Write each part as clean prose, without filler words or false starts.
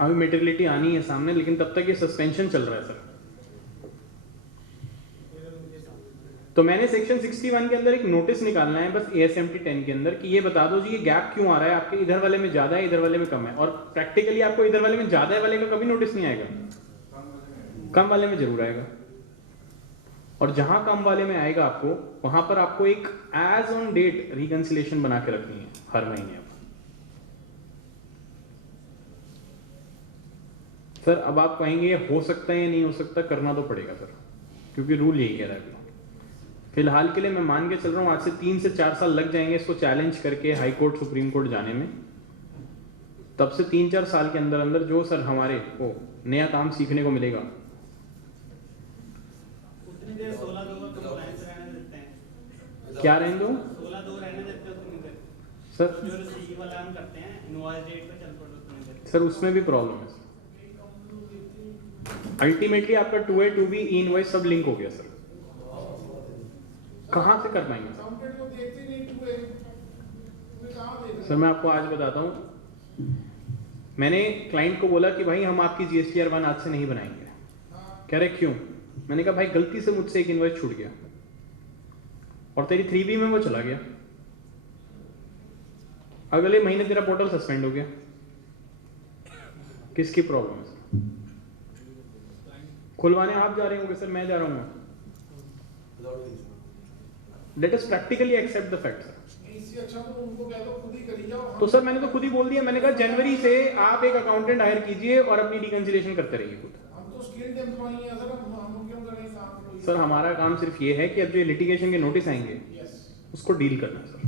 अभी मेटेरियलिटी आनी है सामने, लेकिन तब तक ये सस्पेंशन चल रहा है सर। तो मैंने सेक्शन 61 के अंदर एक नोटिस निकालना है बस ASMT 10 के अंदर कि ये बता दो जी ये गैप क्यों आ रहा है, आपके इधर वाले में ज्यादा है, इधर वाले में कम है। और प्रैक्टिकली आपको इधर वाले में ज्यादा है वाले का कभी नोटिस नहीं आएगा, कम वाले में जरूर आएगा। और जहां कम वाले में आएगा आपको, वहां पर आपको एक एज ऑन डेट रिकंसिलेशन बना के रखनी है हर महीने। सर अब आप कहेंगे हो सकता है या नहीं हो सकता, करना तो पड़ेगा सर, क्योंकि रूल यही कह रहा है। फिलहाल के लिए मैं मान के चल रहा हूँ आज से 3 से 4 साल लग जाएंगे इसको चैलेंज करके हाई कोर्ट सुप्रीम कोर्ट जाने में। तब से 3-4 साल के अंदर अंदर जो सर हमारे को नया काम सीखने को मिलेगा। क्या रहने दो? 16-2 रहने देते हो तुम इधर सर? जो रिसीव वाला हम करते हैं इनवॉइस डेट पे चल पड़ो तुम इधर। सर उसमें भी प्रॉब्लम है। अल्टीमेटली आपका 2A 2B इनवॉइस सब लिंक हो गया सर, कहां से कर पाएंगे सर? मैं आपको आज बताता हूं, मैंने क्लाइंट को बोला कि भाई हम आपकी GSTR 1 आज से नहीं बनाएंगे। कह रहे क्यों? मैंने कहा भाई गलती से मुझसे एक इनवॉइस छूट गया और तेरी 3B में वो चला गया, अगले महीने तेरा पोर्टल सस्पेंड हो गया। किसकी प्रॉब्लम है सर? खुलवाने आप जा रहे होंगे सर, मैं जा रहा हूँ। Let us practically accept the fact sir. अच्छा तो उनको कह दो खुद ही करी जाओ। तो सर मैंने तो खुद ही बोल दिया, मैंने कहा जनवरी से आप एक अकाउंटेंट हायर कीजिए और अपनी रिकंसिलिएशन करते रहिए खुद। हम तो स्किल्ड एम्प्लॉई हैं सर, हम क्यों करें काम? सर हमारा काम सिर्फ ये है कि अब जो लिटिगेशन के नोटिस आएंगे उसको डील करना sir.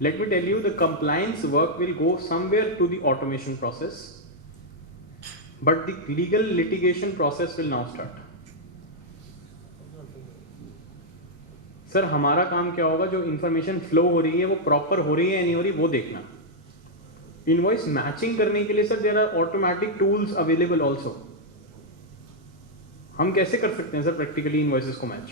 Let me tell you the compliance work will go somewhere to the automation process, but the legal litigation process will now start. Sir हमारा काम क्या होगा, जो इंफॉर्मेशन फ्लो हो रही है वो प्रॉपर हो रही है या नहीं हो रही वो देखना। इनवॉइस मैचिंग करने के लिए sir there are automatic tools available also. हम कैसे कर सकते हैं सर प्रैक्टिकली इनवॉइसेस को मैच?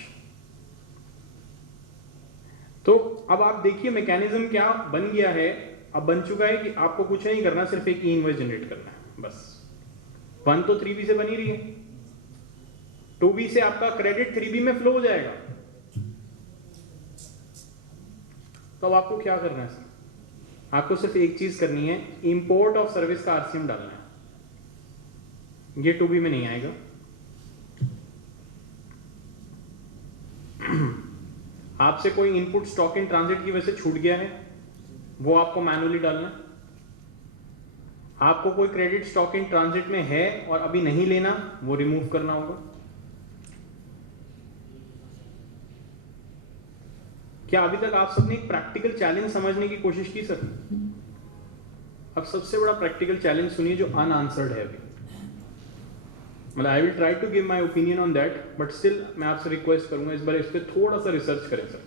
तो अब आप देखिए मैकेनिज्म क्या बन गया है, अब बन चुका है कि आपको कुछ नहीं करना, सिर्फ एक इनवॉइस जनरेट करना है बस। 1 तो 3B से बनी रही है, 2B से आपका क्रेडिट 3B में फ्लो हो जाएगा। तो अब आपको क्या करना है सर? आपको सिर्फ एक चीज करनी है, इंपोर्ट ऑफ सर्विस का RCM डालना है। ये 2B में नहीं आएगा। आपसे कोई इनपुट स्टॉक इन ट्रांजिट की वजह से छूट गया है, वो आपको मैनुअली डालना है। आपको कोई क्रेडिट स्टॉक इन ट्रांजिट में है और अभी नहीं लेना, वो रिमूव करना होगा। क्या अभी तक आप सबने एक प्रैक्टिकल चैलेंज समझने की कोशिश की सर? अब सबसे बड़ा प्रैक्टिकल चैलेंज सुनिए जो अनआंसर्ड है अभी। मतलब I will try to give my opinion on that, but still मैं आपसे रिक्वेस्ट करूंगा इस बार इस पर थोड़ा सा रिसर्च करें सर।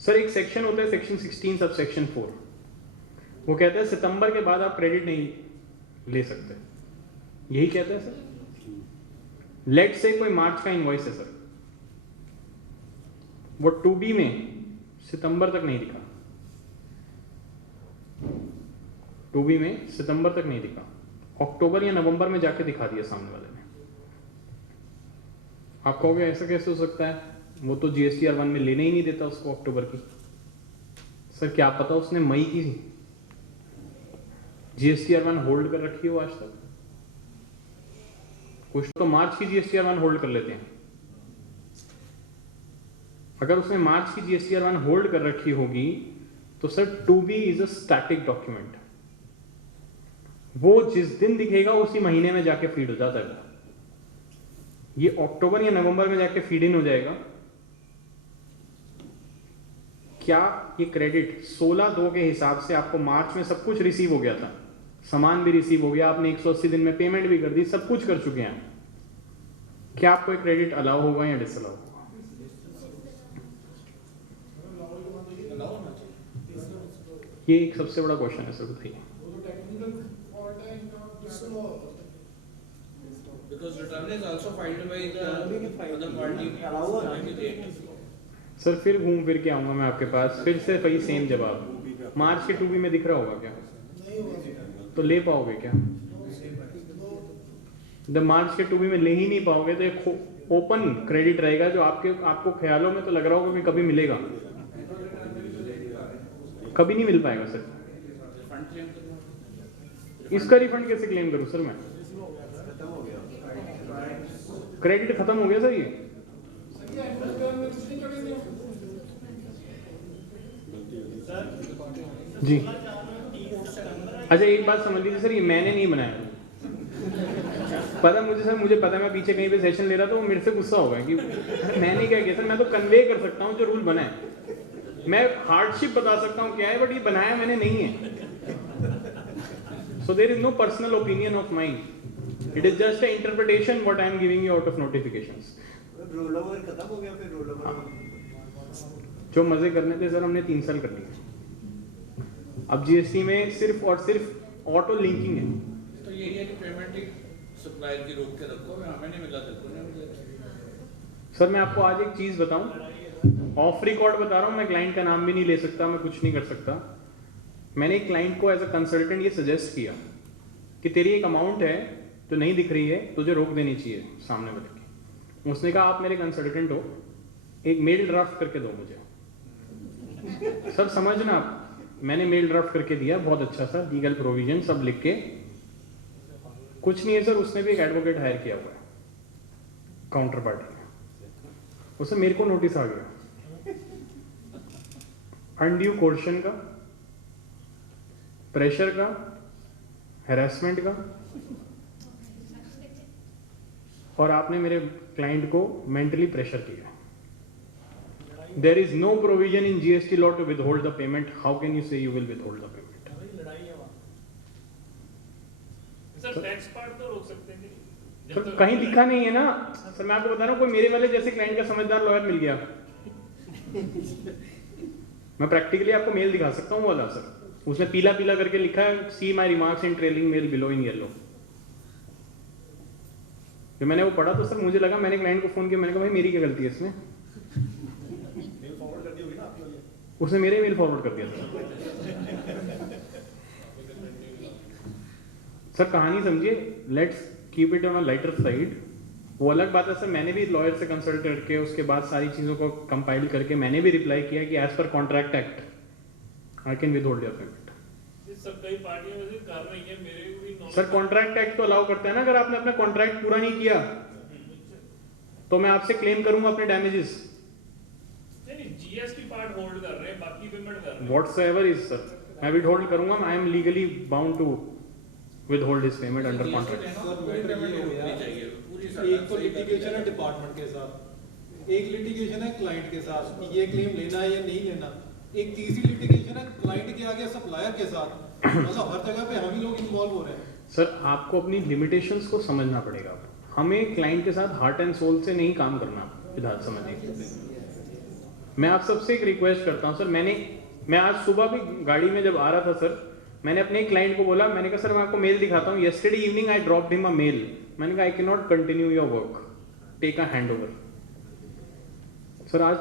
सर एक सेक्शन होता है सेक्शन 16 सब सेक्शन 4, वो कहता है सितंबर के बाद आप क्रेडिट नहीं ले सकते, यही कहता है सर। लेट से कोई मार्च का इनवॉइस है सर, वो 2B में सितंबर तक नहीं दिखा, 2B में सितंबर तक नहीं दिखा, अक्टूबर या नवंबर में जाके दिखा दिया सामने वाले ने। आप कहोगे ऐसा कैसे हो सकता है, वो तो GSTR 1 में लेने ही नहीं देता उसको अक्टूबर की। सर क्या पता उसने मई की GSTR 1 होल्ड कर रखी हो आज तक। कुछ तो मार्च की GSTR 1 होल्ड कर लेते हैं। अगर उसने मार्च की GSTR 1 होल्ड कर रखी होगी तो sir 2B is a static document, वो जिस दिन दिखेगा उसी महीने में जाके फीड हो जाता है। ये अक्टूबर या नवंबर में जाके फीड इन हो जाएगा। क्या ये क्रेडिट 16/2 के हिसाब से आपको मार्च में सब कुछ रिसीव हो गया था, सामान भी रिसीव हो गया, आपने 180 दिन में पेमेंट भी कर दी, सब कुछ कर चुके हैं, क्या आपको ये क्रेडिट अलाउ होगा या डिसअलाउ होगा? ये एक सबसे बड़ा क्वेश्चन है सर, बताइए। Because return is also filed by the other party. Sir फिर घूम फिर के आऊंगा मैं आपके पास, फिर से वही सेम जवाब। मार्च के 2B में दिख रहा होगा क्या? तो ले पाओगे क्या? द मार्च के 2B में ले ही नहीं पाओगे तो एक ओपन क्रेडिट रहेगा जो आपको ख्यालों में तो लग रहा होगा कि कभी मिलेगा, कभी नहीं मिल पाएगा सर। रिफंड क्लेम करना, इसका रिफंड कैसे क्लेम करूं सर मैं? क्रेडिट खत्म हो गया सर ये। सर ये एनुअल रिटर्न में कुछ नहीं करेंगे जी अच्छा एक बात समझ लीजिए सर, ये मैंने नहीं बनाया। पता मुझे सर, मुझे पता मैं पीछे कहीं पे सेशन ले रहा था, वो मेरे से गुस्सा होगा कि मैंने क्या किया सर। मैं तो कन्वे कर सकता हूँ जो रूल बना है, मैं हार्डशिप बता सकता हूँ क्या है, बट ये बनाया मैंने नहीं है। So there is no personal opinion of mind, it is just a interpretation what I am giving you out of notifications. Roll over खत्म हो गया, फिर रोल ओवर जो मजे करने थे सर हमने 3 साल कर लिए। अब जीएसटी में सिर्फ और सिर्फ ऑटो लिंकिंग है। तो यही है कि पेमेंट ही सप्लायर की रोक के रखो, हमें नहीं मिला तेरे को नहीं मिला। सर मैं आपको आज एक चीज बताऊं, ऑफ रिकॉर्ड बता रहा हूं, मैं क्लाइंट का नाम भी नहीं ले सकता, मैं कुछ नहीं कर सकता। मैंने एक क्लाइंट को एज अ कंसल्टेंट ये सजेस्ट किया कि तेरी एक अमाउंट है तो नहीं दिख रही है, तुझे रोक देनी चाहिए सामने बैठ के। उसने कहा आप मेरे कंसल्टेंट हो, एक मेल ड्राफ्ट करके दो मुझे। सर समझना आप, मैंने मेल ड्राफ्ट करके दिया, बहुत अच्छा सा लीगल प्रोविजन सब लिख के। कुछ नहीं है सर, उसने भी एक एडवोकेट हायर किया हुआ है काउंटर पार्टी में। उसे मेरे को नोटिस आ गया अनड्यू कोर्शन का, प्रेशर का, हैरेसमेंट का, और आपने मेरे क्लाइंट को मेंटली प्रेशर किया। There is no provision in GST law to withhold the payment. How can you say you will withhold the payment? Sir tax part तो रोक सकते हैं कि सर कहीं लिखा नहीं है ना सर, मैं आपको बता रहा हूँ, कोई मेरे वाले जैसे क्लाइंट का समझदार लॉयर मिल गया, मैं प्रैक्टिकली आपको मेल दिखा सकता हूँ वाला सर। उसने पीला पीला करके लिखा है, see my remarks in trailing mail below in yellow. जब मैंने वो पढ़ा तो सर मुझे लगा, मैंने क्लाइंट को फोन किया, मैंने कहा भाई मेरी क्या गलती है इसमें? उसने मेरे मेल फॉरवर्ड कर दिया सर। कहानी समझिए, let's keep it on a lighter side. वो अलग बात है सर, मैंने भी लॉयर से कंसल्ट करके उसके बाद सारी चीज़ों को कंपाइल करके मैंने भी रिप्लाई किया कि एज पर contract act I can withhold your payment. Sir कई पार्टियां वैसे कर रही हैं, मेरे को भी सर कॉन्ट्रैक्ट एक्ट तो अलाउ करता है ना, अगर आपने अपना कॉन्ट्रैक्ट पूरा नहीं किया तो मैं आपसे क्लेम करूंगा अपने डैमेजेस। नहीं जीएसटी पार्ट होल्ड कर रहे हैं, बाकी पेमेंट कर रहे हैं। व्हाट्सएवर इज सर, मैं विथहोल्ड करूंगा, I am legally bound to withhold his payment under contract। एक तो लिटिगेशन है डिपार्टमेंट के साथ, एक लिटिगेशन है क्लाइंट के साथ कि ये क्लेम लेना है या नहीं लेना, एक तीसरी लिटिगेशन है क्लाइंट के आगे सप्लायर के साथ। मतलब हर जगह पे हम ही लोग इन्वॉल्व हो रहे हैं। सर आपको अपनी लिमिटेशंस को समझना पड़ेगा। हमें क्लाइंट के साथ हार्ट एंड सोल से नहीं काम करना, विधान समझिए। मैं आप सबसे एक रिक्वेस्ट करता हूं सर, मैं आज सुबह भी गाड़ी में जब आ रहा था सर, मैंने अपने क्लाइंट को बोला, मैंने कहा सर मैं आपको मेल दिखाता हूँ, yesterday evening I dropped him a mail, मैंने कहा I can not continue your work, take a handover. Sir आज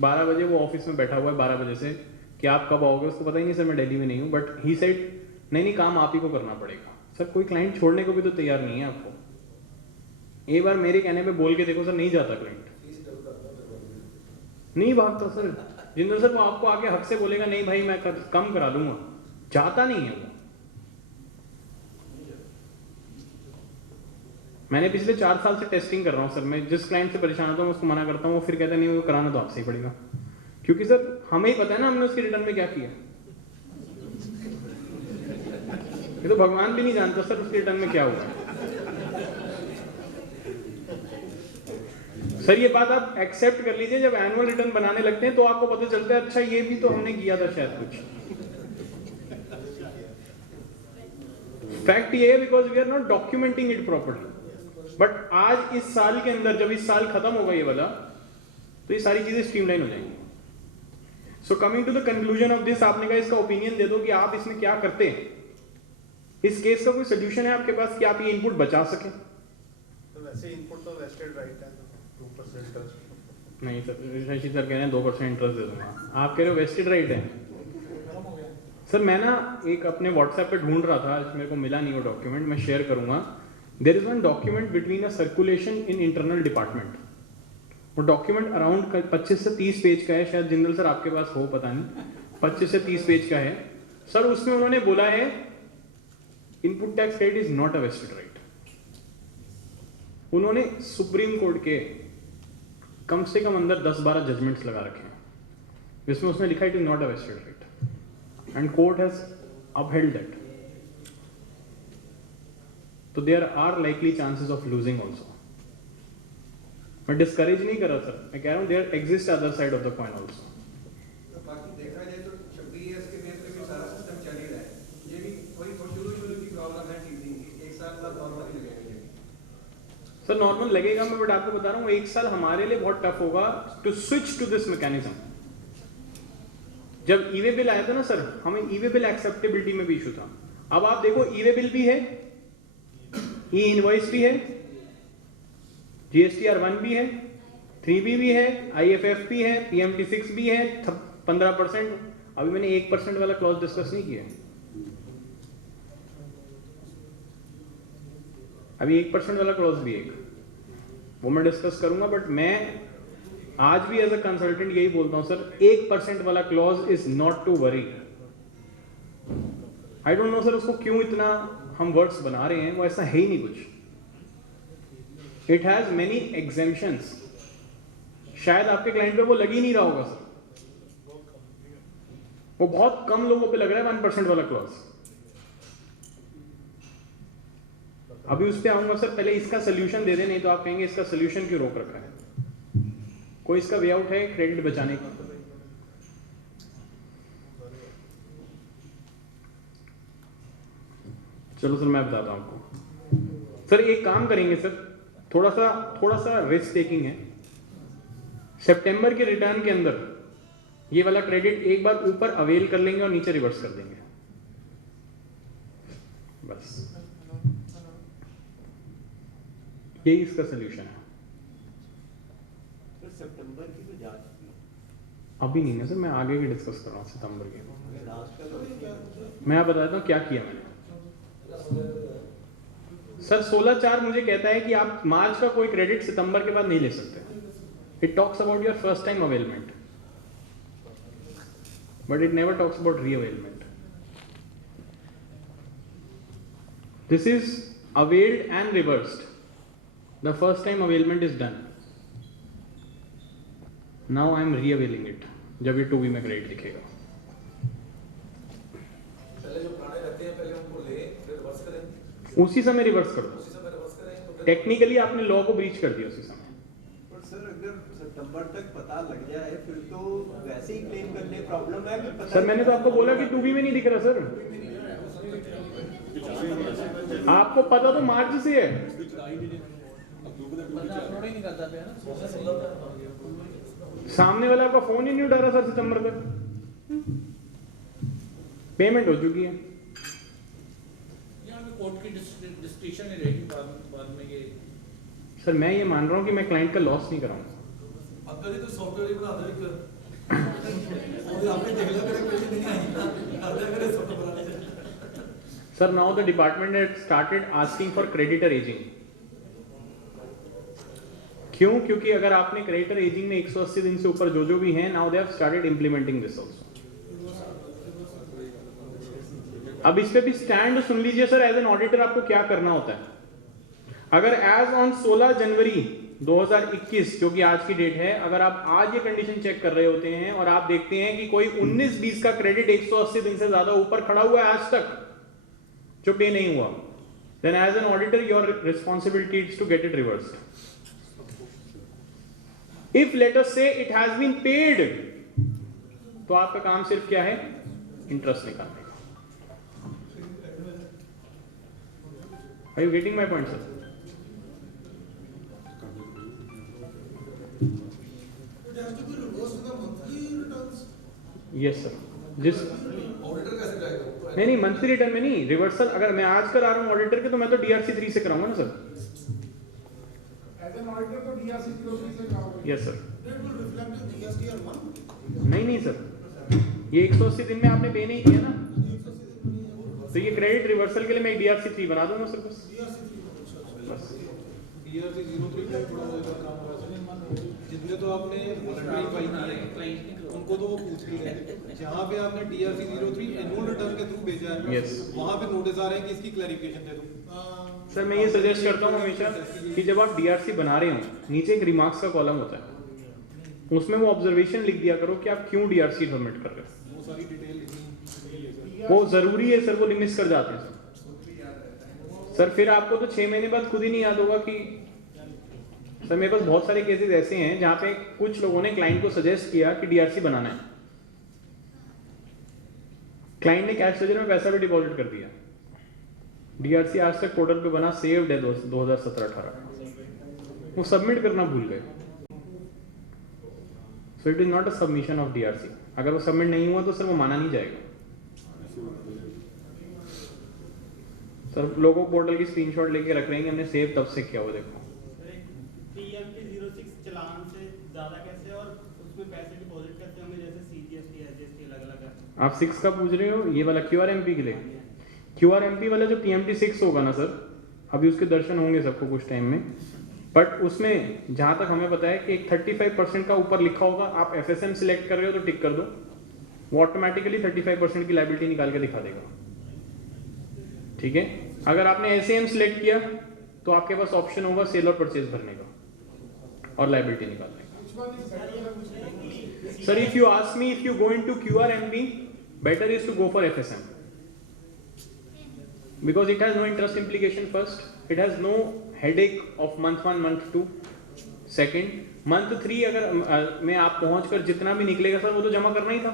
12 बजे वो ऑफिस में बैठा हुआ है, 12 बजे से, कि आप कब आओगे उसको पता ही नहीं सर, मैं दिल्ली में नहीं हूँ, बट ही सेड नहीं काम आप ही को करना पड़ेगा। सर कोई क्लाइंट छोड़ने को भी तो तैयार नहीं है आपको। एक बार मेरे कहने पे बोल के देखो सर, नहीं जाता क्लाइंट, नहीं भागता सर। जिंदर सर वो आपको आके हक से बोलेगा नहीं भाई मैं कम करा दूंगा, जाता नहीं है वो। मैंने पिछले 4 साल से टेस्टिंग कर रहा हूं सर, मैं जिस क्लाइंट से परेशान होता हूं उसको मना करता हूं, वो फिर कहता नहीं वो कराना तो आपसे ही पड़ेगा, क्योंकि सर हमें ही पता है ना हमने उसके रिटर्न में क्या किया। ये तो भगवान भी नहीं जानता सर उसके रिटर्न में क्या हुआ। सर ये बात आप एक्सेप्ट कर लीजिए, जब एनुअल रिटर्न बनाने लगते हैं तो आपको पता चलता है अच्छा ये भी तो हमने किया था शायद कुछ। फैक्ट ये है because we are not documenting it properly. But आज इस साल के अंदर, जब इस साल खत्म होगा ये वाला, तो ये सारी चीजें स्ट्रीमलाइन हो जाएंगी। So coming to the conclusion of this, आपने कहा इसका ओपिनियन दे दो कि आप इसमें क्या करते हैं। इस केस का कोई सोल्यूशन है आपके पास कि आप ये इनपुट बचा सकें? तो वैसे इनपुट तो वेस्टेड राइट है, 2% इंटरेस्ट नहीं सर, शशि सर कह रहे हैं 2% इंटरेस्ट दे दूंगा, आप कह रहे हो वेस्टेड राइट है। सर मैं ना एक अपने व्हाट्सएप पे ढूंढ रहा था, मेरे को मिला नहीं वो डॉक्यूमेंट, मैं शेयर करूंगा। There is one document between a circulation in internal department. वो डॉक्यूमेंट अराउंड 25 से 30 पेज का है, शायद जिंदल सर आपके पास हो, पता नहीं, 25 से 30 पेज का है सर. उसमें उन्होंने बोला है input tax credit is not a vested right. उन्होंने सुप्रीम कोर्ट के कम से कम अंदर 10-12 जजमेंट्स लगा रखे हैं जिसमें उसने लिखा it is not a vested right and court has upheld that. तो there are likely chances of losing also. मैं डिस्करेज नहीं कर रहा सर, मैं कह रहा हूं there exist other side of the coin also. बाकी देखा जाए तो 26 के बेस पे भी सारा सिस्टम चल ही रहा है. ये भी कोई शुरू की प्रॉब्लम है टीचिंग की, एक साल बाद नॉर्मली लगेगा. सर नॉर्मल लगेगा मैं, बट आपको बता रहा हूँ 1 साल हमारे लिए बहुत टफ होगा to switch to this mechanism. जब ई वे बिल आया था ना सर, हमें ई वे बिल एक्सेप्टेबिलिटी में भी इशू था. अब आप देखो ई वे बिल भी है, ई इनवॉइस भी है, GSTR1 भी है, 3B भी है, IFF भी है, PMT6 भी है, 15%. अभी मैंने 1% वाला क्लॉज डिस्कस नहीं किया. अभी 1% वाला क्लॉज भी एक, वो मैं डिस्कस करूंगा. बट मैं आज भी एज अ कंसल्टेंट यही बोलता हूं सर, 1% वाला clause is not to worry. I don't know sir उसको क्यों इतना हम वर्ड्स बना रहे हैं, वो ऐसा है ही नहीं कुछ. It has many exemptions. शायद आपके क्लाइंट पे वो लग ही नहीं रहा होगा सर, वो बहुत कम लोगों पे लग रहा है 1% वाला क्लॉज. अभी उस पे आऊंगा सर, पहले इसका सोल्यूशन दे दे, नहीं तो आप कहेंगे इसका सोल्यूशन क्यों रोक रखा है. कोई इसका वे आउट है क्रेडिट बचाने का? चलो सर मैं बताता हूं आपको. सर एक काम करेंगे सर, थोड़ा सा रिस्क टेकिंग है. सितंबर के रिटर्न के अंदर ये वाला क्रेडिट एक बार ऊपर अवेल कर लेंगे और नीचे रिवर्स कर देंगे बस. यही इसका सोल्यूशन है. सितंबर की तो जा चुकी है. अभी नहीं ना सर, मैं आगे की डिस्कस कर रहा हूँ सितंबर की. लास्ट का मैं आप बताता हूँ क्या किया मैंने. सर 16(4) मुझे कहता है कि आप मार्च का कोई क्रेडिट सितंबर के बाद नहीं ले सकते. It talks about your first time availment, but it never talks about reavailment. This is availed and reversed. The first time availment is done. Now I am reavailing it. जब ये 2B में credit दिखेगा. पहले जो पुराने रहते हैं पहले उनको ले फिर रिवर्स करें, उसी समय रिवर्स कर दो. उसी समय रिवर्स करें तो टेक्निकली आपने लॉ को ब्रीच कर दिया उसी समय. पर सर अगर सितंबर तक पता लग जाए फिर तो वैसे ही क्लेम करने प्रॉब्लम है. पता सर मैंने तो आपको बोला कि 2B में नहीं दिख रहा सर. आपको पता तो मार्च से है. सामने वाला आपका फोन ही नहीं उठा रहा सर सितंबर तक. पेमेंट हो चुकी है. यहाँ पे कोर्ट की डिस्क्रिप्शन नहीं रहेगी बाद में ये. सर मैं ये मान रहा हूँ कि मैं क्लाइंट का लॉस नहीं कराऊंगा. अब तो सॉफ्टवेयर ही बना दो एक. और आपने देख लिया मेरे पैसे नहीं आई ना, अब मेरे सॉफ्टवेयर बनाने से. Sir now the department had started asking for creditor ageing. क्यों? क्योंकि अगर आपने क्रेडिटर एजिंग में 180 दिन से ऊपर जो भी हैं, now they have started implementing this also. अब इस पे भी स्टैंड सुन लीजिए सर. एज एन ऑडिटर आपको क्या करना होता है. अगर एज ऑन 16 जनवरी 2021 जो कि आज की डेट है, अगर आप आज ये कंडीशन चेक कर रहे होते हैं और आप देखते हैं कि कोई 19-20 का क्रेडिट 180 दिन से ज्यादा ऊपर खड़ा हुआ है आज तक जो पे नहीं हुआ, then as an auditor your responsibility is to get it reversed. If let us say it has been paid, तो आपका काम सिर्फ क्या है? इंटरेस्ट निकालने का. Are you getting my point sir? Yes sir. जिस ऑडिटर कैसे जाएगा? नहीं मंथली रिटर्न में नहीं, रिवर्सल अगर मैं आज करा रहा हूं ऑडिटर के, तो मैं तो DRC3 से कराऊंगा ना सर. एज एन ऑडिटर तो DRC 03 से कराओगे. Yes sir. It will reflect in GSTR1. नहीं सर, ये 180 दिन में आपने पे नहीं किया ना, तो ये क्रेडिट रिवर्सल के लिए मैं DRC3 बना दूंगा सर बस. बस। DRC 03 पे थोड़ा सा काम हुआ सर, जितने तो आपने वॉलंटरी फाइल किए उनको तो वो पूछ ही रहे, जहाँ पे आपने DRC 03 एनुअल रिटर्न के थ्रू भेजा है Yes. वहाँ पे नोटिस आ रहे हैं कि इसकी क्लैरिफिकेशन दे दो। सर मैं ये सजेस्ट करता हूँ हमेशा कि जब आप डीआरसी बना रहे हो नीचे एक रिमार्क्स का कॉलम होता है, उसमें वो ऑब्जर्वेशन लिख दिया करो कि आप क्यों डीआरसी सबमिट कर रहे हो। वो सारी डिटेल लिखनी है वो जरूरी है सर, वो मिस कर जाते हैं सर। फिर आपको तो 6 महीने बाद खुद ही नहीं याद होगा कि सर मेरे पास बहुत सारे केसेस ऐसे हैं जहाँ पे कुछ लोगों ने क्लाइंट को सजेस्ट किया कि डीआरसी बनाना है, क्लाइंट ने कैश लेजर में पैसा भी डिपॉजिट कर दिया, डीआरसी आज तक पोर्टल पे बना सेव्ड है 2017-18, वो सबमिट करना भूल गए। So it is not a submission of DRC, अगर वो सबमिट नहीं हुआ तो सर वो माना नहीं जाएगा। सर लोगों पोर्टल की स्क्रीनशॉट लेके रख रहे हैं कि हमने सेव तब से किया, वो देखो PMT 06 चलान से ज्यादा कैसे और उसमें पैसे डिपॉजिट करते होंगे जैसे CGST SGST अलग-अलग है। आप 6 का पूछ रहे हो, ये वाला QRMP के लिए। QRMP वाला जो PMT 6 होगा ना सर, अभी उसके दर्शन होंगे सबको कुछ टाइम में, बट उसमें जहां तक हमें पता है कि एक 35% का ऊपर लिखा होगा, आप FSM सिलेक्ट कर रहे हो तो टिक कर दो, वो ऑटोमेटिकली 35% की लायबिलिटी निकाल के दिखा देगा। ठीक है, अगर आपने SAM सिलेक्ट किया तो आपके पास ऑप्शन होगा सेल और परचेज भरने का और लायबिलिटी निकालने का। Sir if you ask me, if you go into QRMP, better is to go for FSM because it has no interest implication first, it has no headache of month 1 month 2, second month 3 अगर में आप पहुंचकर जितना भी निकलेगा sir वो तो जमा करना ही था,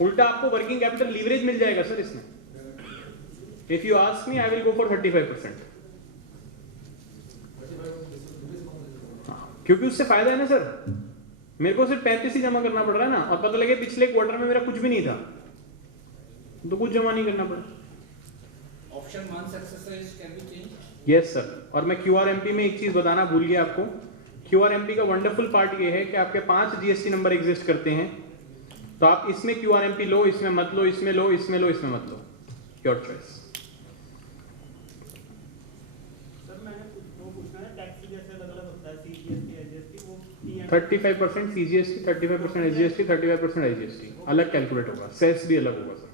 उल्टा आपको वर्किंग कैपिटल लीवरेज मिल जाएगा सर इसमें। If you ask me, I will go for 35%, क्योंकि उससे फायदा है ना सर, मेरे को सिर्फ 35 ही जमा करना पड़ रहा है ना, और पता लगे पिछले क्वार्टर में मेरा कुछ भी नहीं था तो कुछ जमा नहीं करना पड़ा। Option 1 success can be change. Yes sir, और मैं QRMP में एक चीज बताना भूल गया आपको, QRMP का वंडरफुल पार्ट ये है कि आपके 5 GST नंबर एग्जिस्ट करते हैं, तो आप इसमें QRMP लो, इसमें मत लो, इसमें लो, इसमें लो, इसमें मत लो, योर चॉइस। सर मैंने वो पूछना है टैक्स जैसे अलग-अलग होता है CGST SGST वो 35% CGST, 35% SGST, 35% IGST अलग कैलकुलेट होगा, सेस भी अलग होगा सर।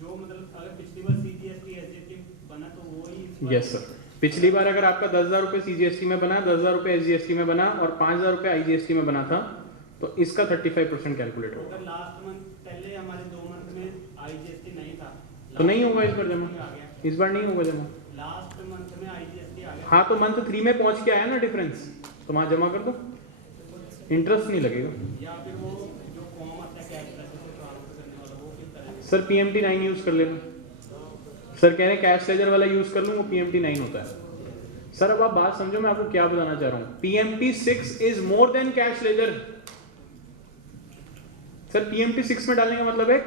जो मतलब अगर पिछली बार CGST SGST बना तो वो ही यस सर, पिछली बार अगर आपका 10,000 रुपये CGST में बना, 10,000 रुपये SGST में बना और 5,000 रुपये IGST में बना था तो इसका 35% कैलकुलेट होगा। अगर लास्ट मंथ पहले हमारे 2 मंथ में IGST नहीं था तो नहीं होगा इस बार जमा, इस बार नहीं होगा जमा। लास्ट मंथ में IGST आ गया। हाँ तो मंथ 3 में पहुंच के आया ना डिफरेंस, तो वहां जमा कर दो, इंटरेस्ट नहीं लगेगा। या फिर वो जो फॉर्म आता है कैश ट्रांसफर से ट्रांसफर करने वाला वो किस तरह से? सर PMT 9 यूज कर लेना, सर कह रहे हैं कैश लेजर वाला यूज कर लूँ, वो PMT 9 होता है। सर अब आप बात समझो, मैं आपको क्या बताना चाह रहा हूँ, PMT 6 is more than cash ledger. Sir PMT 6 में डालने का मतलब है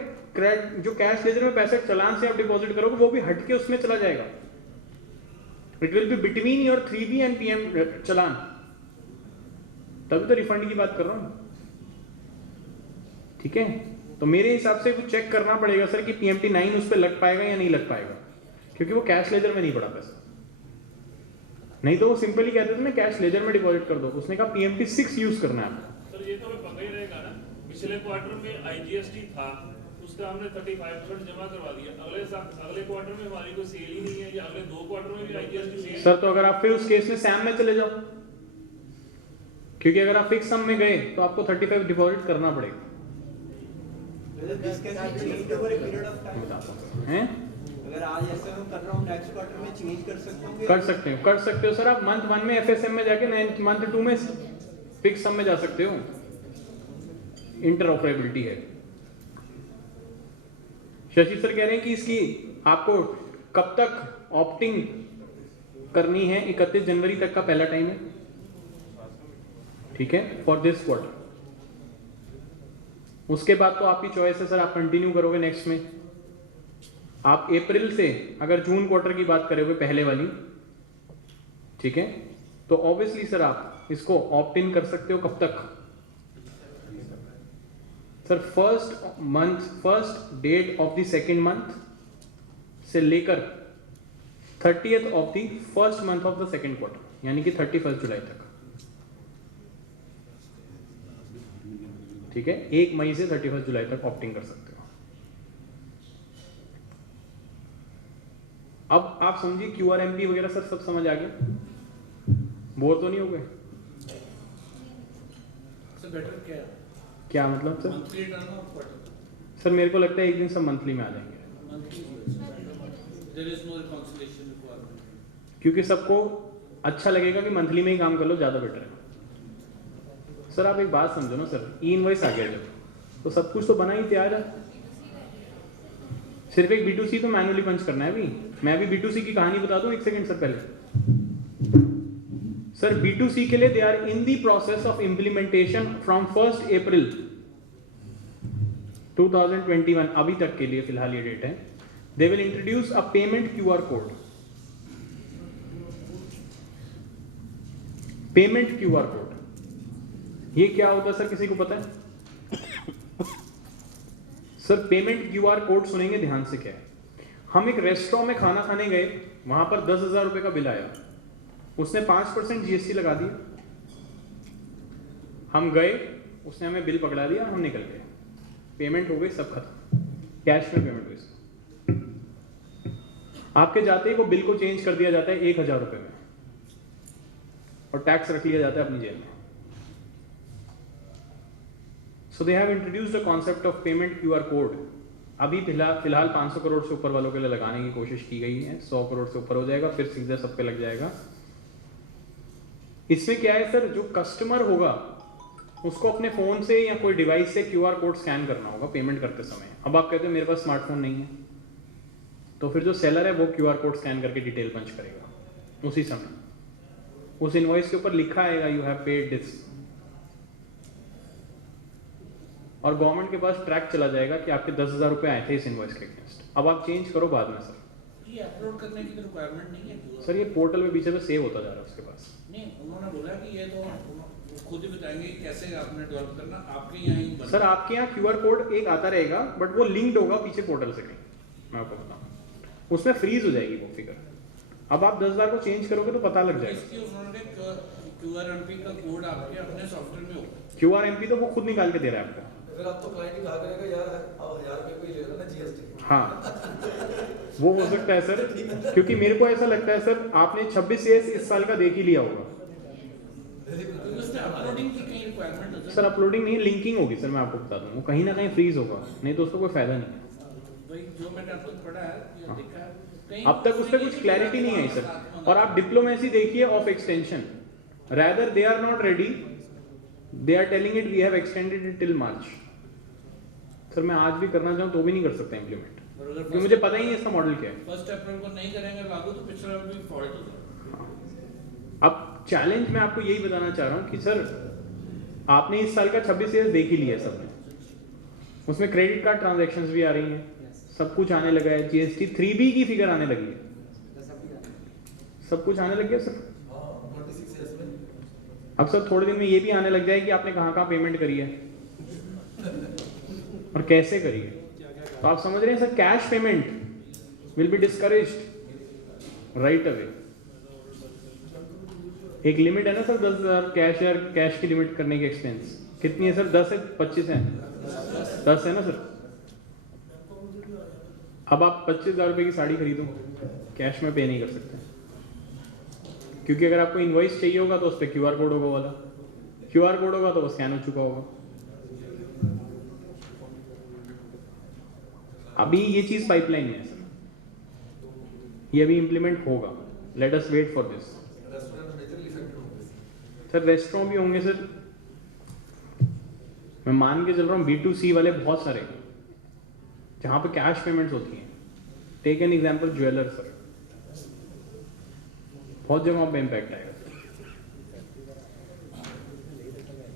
जो कैश लेजर में पैसे चालान से आप डिपॉजिट करोगे वो भी हट के उसमें चला जाएगा, it will be between your 3B and PM चालान, तभी तो रिफंड की बात कर रहा हूं। ठीक है, तो मेरे हिसाब से कुछ चेक करना पड़ेगा सर कि PMT 9 उस पर लग पाएगा या नहीं लग पाएगा, क्योंकि वो कैश लेजर में नहीं पड़ा पैसा। नहीं तो वो सिंपली कहते थे ना कैश लेजर में डिपॉजिट कर दो, उसने कहा PMT 6 यूज करना है आपको। सर ये तो हमें पता ही रहेगा ना, पिछले क्वार्टर में IGST था, उसका हमने 35% जमा करवा दिया, अगले क्वार्टर में हमारी कोई सेल ही नहीं है, या अगले 2 क्वार्टर में भी IGST सेल। सर तो अगर आप फिर उस केस में सैम में चले जाओ, क्योंकि अगर आप फिक्स सम में गए तो आपको 35 डिपॉजिट करना पड़ेगा। This can be changed over a period of time. हैं? अगर आज ऐसा मैं कर रहा हूँ नेक्स्ट क्वार्टर में चेंज कर सकता हूँ। कर सकते हो सर, आप मंथ 1 में FSM में जाके मंथ 2 में फिक्स सम में जा सकते हो, इंटरऑपरेबिलिटी है। शशि सर कह रहे हैं कि इसकी आपको कब तक ऑप्टिंग करनी है, 31 जनवरी तक का पहला टाइम है, ठीक है, फॉर दिस क्वार्टर। उसके बाद तो आपकी चॉइस है सर, आप कंटिन्यू करोगे नेक्स्ट में, आप अप्रैल से अगर जून क्वार्टर की बात करोगे पहले वाली, ठीक है, तो ऑब्वियसली सर आप इसको ऑप्ट इन कर सकते हो। कब तक sir? First date of the second month से लेकर 30th of the first month of the second quarter, यानी कि 31 जुलाई तक। ठीक है, 1 मई से 31 जुलाई तक ऑप्टिंग कर सकते हो। अब आप समझिए QRMP वगैरह सर सब समझ आ गया, बोर तो नहीं हो गए? बेटर क्या मतलब सर? मंथली रिटर्न और क्वार्टर सर मेरे को लगता है एक दिन सब मंथली में आ जाएंगे, there is no reconciliation requirement, क्योंकि सबको अच्छा लगेगा कि मंथली में ही काम कर लो, ज़्यादा बेटर है। सर आप एक बात समझो ना सर, ई इनवॉइस आ गया जब, तो सब कुछ तो बना ही तैयार है, सिर्फ एक B2C तो मैनुअली पंच करना है। अभी मैं भी B2C की कहानी बता दूं 1 सेकंड सर पहले। सर B2C के लिए they are in the process of implementation from 1 April 2021, अभी तक के लिए फिलहाल ये डेट है। They will introduce a payment QR code, payment QR code. ये क्या होता है सर, किसी को पता है? सर पेमेंट QR कोड सुनेंगे ध्यान से, क्या है? हम एक रेस्टोरेंट में खाना खाने गए, वहां पर 10,000 रुपए का बिल आया, उसने 5% GST लगा दिया, हम गए, उसने हमें बिल पकड़ा दिया, हम निकल गए, पेमेंट हो गई, सब खत्म, कैश में पेमेंट हुई। आपके जाते ही वो बिल को चेंज कर दिया जाता है 1,000 रुपए में, और टैक्स रख लिया जाता है अपनी जेब में। So they have introduced a concept of payment QR code. अभी फिलहाल 500 करोड़ से ऊपर वालों के लिए लगाने की कोशिश की गई है, 100 करोड़ से ऊपर हो जाएगा, फिर सीधे सब पे लग जाएगा। इसमें क्या है सर, जो कस्टमर होगा उसको अपने फोन से या कोई डिवाइस से QR कोड स्कैन करना होगा पेमेंट करते समय। अब आप कहते हो मेरे पास स्मार्टफोन नहीं है, तो फिर जो सेलर है वो QR कोड स्कैन करके डिटेल पंच करेगा उसी समय, उस इनवॉइस के ऊपर लिखा आएगा यू हैव पेड दिस, और गवर्नमेंट के पास ट्रैक चला जाएगा कि आपके 10,000 रुपए आए थे इस इनवॉइस के अगेंस्ट। अब आप चेंज करो बाद में सर, ये अपलोड करने की तो रिक्वायरमेंट नहीं है सर ये पोर्टल में पीछे पे सेव होता जा रहा है उसके पास। नहीं, उन्होंने बोला कि ये तो खुद ही बताएंगे कैसे आपने डेवलप करना, आपके यहाँ ही बना। सर आपके यहाँ QR कोड एक आता रहेगा, बट वो लिंक्ड होगा पीछे पोर्टल से कहीं, मैं आपको बताऊँ, उसमें फ्रीज हो जाएगी वो फिगर। अब आप 10,000 को चेंज करोगे तो पता लग जाएगा। इसकी उन्होंने QRMP का कोड आपके अपने सॉफ्टवेयर में होगा। QRMP तो वो खुद निकाल के दे रहा है आपका। फिर आप तो क्लाइंट ही कहा करेगा यार 1,000 रुपए को ही ले रहा ना GST। हाँ वो हो सकता है सर, क्योंकि मेरे को ऐसा लगता है सर आपने 26 CS इस साल का देख ही लिया होगा। अपलोडिंग की कहीं रिक्वायरमेंट है सर अपलोडिंग नहीं, लिंकिंग होगी सर, मैं आपको बता दूं, वो कहीं ना कहीं फ्रीज होगा, नहीं तो उसका कोई फायदा नहीं है। भाई जो मैंने आपको पढ़ा है ये लिखा है, कहीं अब तक उस पर कुछ क्लैरिटी नहीं आई सर। और आप डिप्लोमेसी देखिए of extension, rather they are not ready, they are telling it we have extended it till March। Sir मैं आज भी करना चाहूँ तो भी नहीं कर सकता इम्प्लीमेंट, क्योंकि मुझे पता ही नहीं इसका मॉडल क्या है। 1 अप्रैल को नहीं करेंगे लागू तो पिछला भी फॉल्ट होगा। अब चैलेंज मैं आपको यही बताना चाह रहा हूँ कि सर आपने इस साल का 26 CS देख ही लिया सबने, उसमें क्रेडिट कार्ड ट्रांजैक्शंस भी आ रही हैं, सब कुछ आने लगा है, GST 3B की फिगर आने लगी है, सब कुछ आने लग गया सर। अब सर थोड़े दिन में ये भी आने लग जाए कि आपने कहाँ कहाँ पेमेंट करी है और कैसे करी है। तो आप समझ रहे हैं sir, cash payment will be discouraged right away. एक लिमिट है ना सर 10,000 कैश की लिमिट करने की, एक्सपेंस कितनी है सर? 10 है, 25 है, 10 है ना सर। अब आप 25,000 रुपए की साड़ी खरीदो, कैश में पे नहीं कर सकते, क्योंकि अगर आपको इनवॉइस चाहिए होगा तो उस पर QR कोड होगा वाला, QR कोड होगा तो वो स्कैन हो चुका होगा। अभी ये चीज पाइपलाइन में है सर, ये अभी इंप्लीमेंट होगा, let us wait for this. Sir restaurant भी होंगे सर, मैं मान के चल रहा हूँ B2C वाले बहुत सारे जहां पे कैश पेमेंट्स होती हैं। Take an example jeweller sir, बहुत जगहों पे इम्पैक्ट आएगा।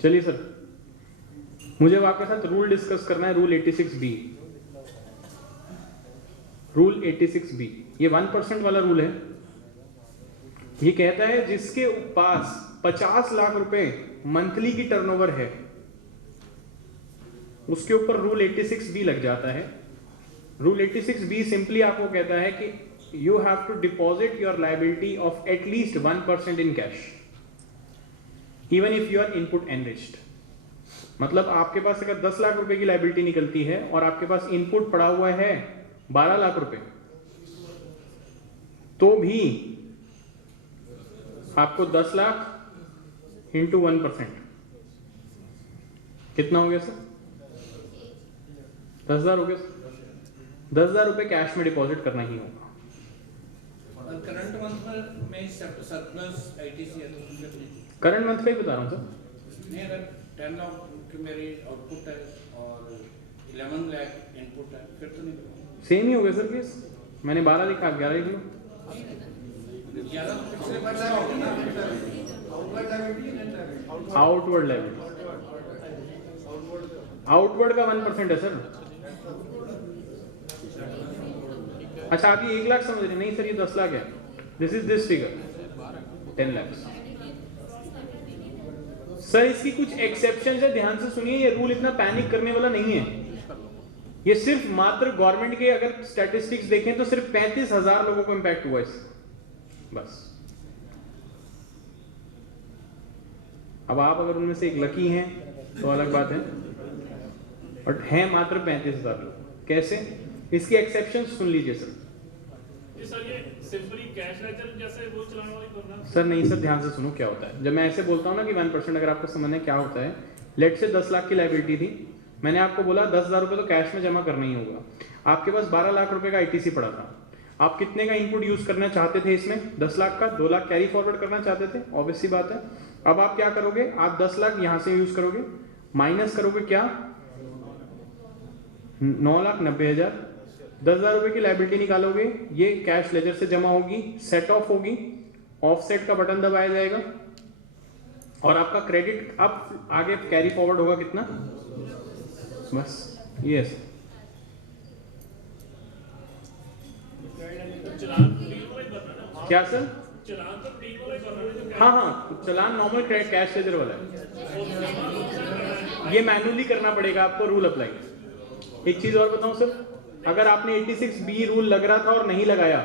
चलिए सर, मुझे अब आपके साथ रूल डिस्कस करना है, रूल 86B। रूल 86B ये 1% वाला रूल है। ये कहता है जिसके पास 50 लाख रुपए मंथली की टर्नओवर है उसके ऊपर रूल 86B लग जाता है। रूल 86B सिंपली आपको कहता है कि you have to deposit your liability of at least 1% in cash, even if you are input enriched. मतलब आपके पास अगर 10 लाख रुपए की लाइबिलिटी निकलती है और आपके पास इनपुट पड़ा हुआ है 12 लाख रुपए, तो भी आपको 10 लाख इंटू 1% कितना हो गया सर? 10,000 हो गया सर। 10,000 रुपए कैश में डिपॉजिट करना ही होगा। करंट मंथ में सरप्लस आईटीसी है तो करंट मंथ का ही बता रहा हूँ सर। नहीं, अगर 10 लाख की मेरी आउटपुट है और 11 लाख इनपुट है फिर तो नहीं सेम ही हो गया सर केस। मैंने 12 लिखा, 11 लिख लो। 11 पिछले बार आउटवर्ड लेवल, आउटवर्ड का 1% है सर। अच्छा आप ये 1 लाख समझ रहे? नहीं सर, ये 10 लाख है। This is this figure 10 lakh. Sir इसकी कुछ एक्सेप्शन है, ध्यान से सुनिए। ये रूल इतना पैनिक करने वाला नहीं है। ये सिर्फ मात्र गवर्नमेंट के अगर स्टैटिस्टिक्स देखें तो सिर्फ 35,000 लोगों को इंपैक्ट हुआ इससे, बस। अब आप अगर उनमें से एक लकी हैं तो अलग बात है, बट हैं मात्र 35,000 लोग। कैसे? इसकी एक्सेप्शन सुन लीजिए सर। सर ये सिंपली कैश लेजर जैसे वो चलाने वाली करना सर नहीं सर, ध्यान से सुनो क्या होता है। जब मैं ऐसे बोलता हूँ ना कि 1%, अगर आपको समझना है क्या होता है, लेट से 10 लाख की लाइबिलिटी थी, मैंने आपको बोला 10,000 रुपए तो कैश में जमा करना ही होगा। आपके पास 12 लाख रुपए का आईटीसी पड़ा था। आप कितने का इनपुट यूज करना चाहते थे इसमें? 10 लाख का। 2 लाख कैरी फॉरवर्ड करना चाहते थे, ऑब्वियस सी बात है। अब आप क्या करोगे? आप 10 लाख यहां से यूज करोगे, माइनस करोगे क्या? 9,90,000। 10,000 रुपए की लाइबिलिटी निकालोगे, ये कैश लेजर से जमा होगी, सेट ऑफ होगी, ऑफसेट का बटन दबाया जाएगा और आपका क्रेडिट अब आगे कैरी फॉरवर्ड होगा कितना? बस ये है। चलान डील वाला ही करना ना। क्या सर? चलान तो डील वाला ही करना है। हाँ हाँ, चलान नॉर्मल कैश लेजर वाला है। ये मैनुअली करना पड़ेगा आपको, रूल अप्लाई। एक चीज और बताऊं सर, अगर आपने 86B रूल लग रहा था और नहीं लगाया,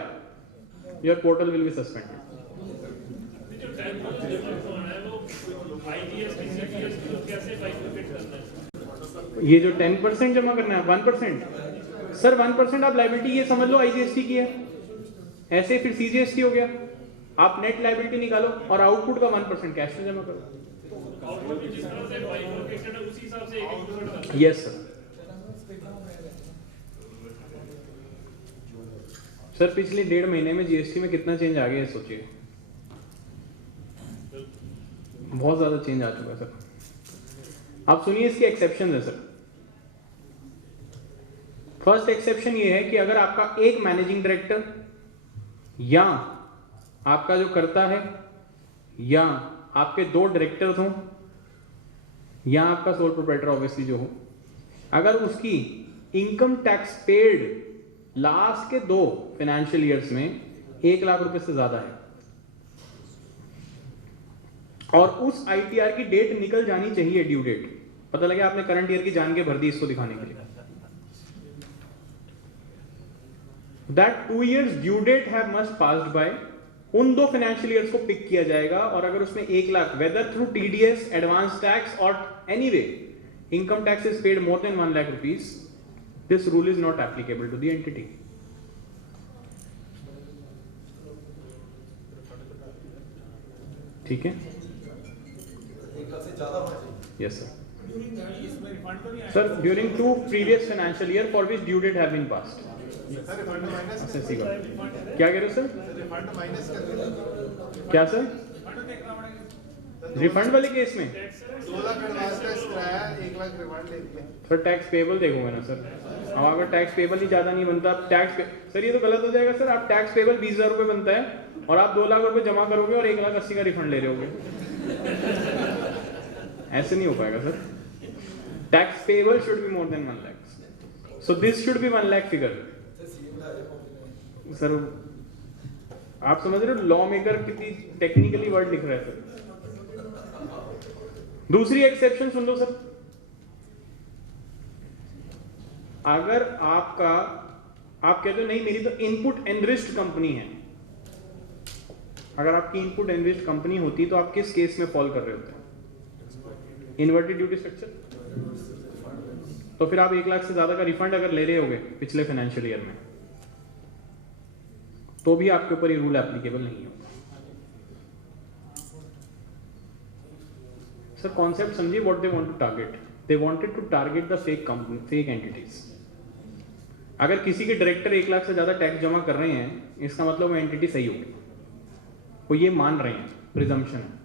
your portal will be suspended. जो 10% जमा करना है वो आईजीएसटी सीजीएसटी कैसे बाइफरकेट करना है? ये जो 10% जमा करना है 1%, सर 1% आप लाइबिलिटी ये समझ लो आईजीएसटी की है, ऐसे फिर सीजीएसटी हो गया। आप नेट लाइबिलिटी निकालो और आउटपुट का 1% कैश में जमा करो। आउटपुट जिस तरह से बाइफरकेटेड है उसी हिसाब से एक करना है। Yes sir. सर पिछले 1.5 महीने में जीएसटी में कितना चेंज आ गया है सोचिए। बहुत ज्यादा चेंज आ चुका है सर। आप सुनिए इसके एक्सेप्शन है सर। फर्स्ट एक्सेप्शन ये है कि अगर आपका एक मैनेजिंग डायरेक्टर या आपका जो करता है या आपके 2 डायरेक्टर्स हो या आपका सोल प्रोप्राइटर ऑब्वियसली जो हो, अगर उसकी इनकम टैक्स पेड लास्ट के 2 फाइनेंशियल ईयर्स में 1 लाख रुपए से ज्यादा है और उस आईटीआर की डेट निकल जानी चाहिए, ड्यू डेट, पता लगे आपने करंट ईयर की जान के भर दी इसको दिखाने के लिए, that 2 years due date have must passed by, उन 2 फाइनेंशियल ईयर्स को पिक किया जाएगा और अगर उसमें 1 lakh whether through TDS, advance tax और anyway income tax is paid more than 1 lakh rupees, this rule is not applicable to the entity. ठीक है? Yes sir. Sir, during 2 previous financial year for which due date have been passed. Sir refund minus assessee का क्या कह रहे हो sir? Refund minus कर दीजिए। क्या सर? रिफंड वाले केस में 2 लाख एडवांस टैक्स कराया, 1 लाख रिफंड ले लिया। सर टैक्स पेबल देखोगे ना सर। अब अगर टैक्स पेबल ही ज्यादा नहीं बनता, सर ये तो गलत हो जाएगा सर। आप टैक्स पेबल 20,000 रुपए बनता है और आप 2 लाख रुपए जमा करोगे और 1,80,000 का रिफंड ले रहे होगे, ऐसे नहीं हो पाएगा sir. Tax payable should be more than 1 lakh, so this should be 1 lakh figure. Sir आप समझ रहे हो लॉ मेकर कितनी टेक्निकली वर्ड लिख रहा है सर। दूसरी एक्सेप्शन सुन लो सर, अगर आपका आप कहते हो नहीं मेरी तो इनपुट एनरिच्ड कंपनी है। अगर आपकी इनपुट एनरिच्ड कंपनी होती तो आप किस केस में फॉल कर रहे होते? Inverted duty structure. तो फिर आप 1 लाख से ज्यादा का रिफंड अगर ले रहे होगे पिछले फाइनेंशियल ईयर में, तो भी आपके ऊपर ये रूल एप्लीकेबल नहीं होगा। सर कॉन्सेप्ट समझिए, what they want to target. They wanted to target the fake company, fake entities. अगर किसी के डायरेक्टर 1 लाख से ज्यादा टैक्स जमा कर रहे हैं, इसका मतलब वो एंटिटी सही होगी, वो ये मान रहे हैं, प्रिजम्पशन है।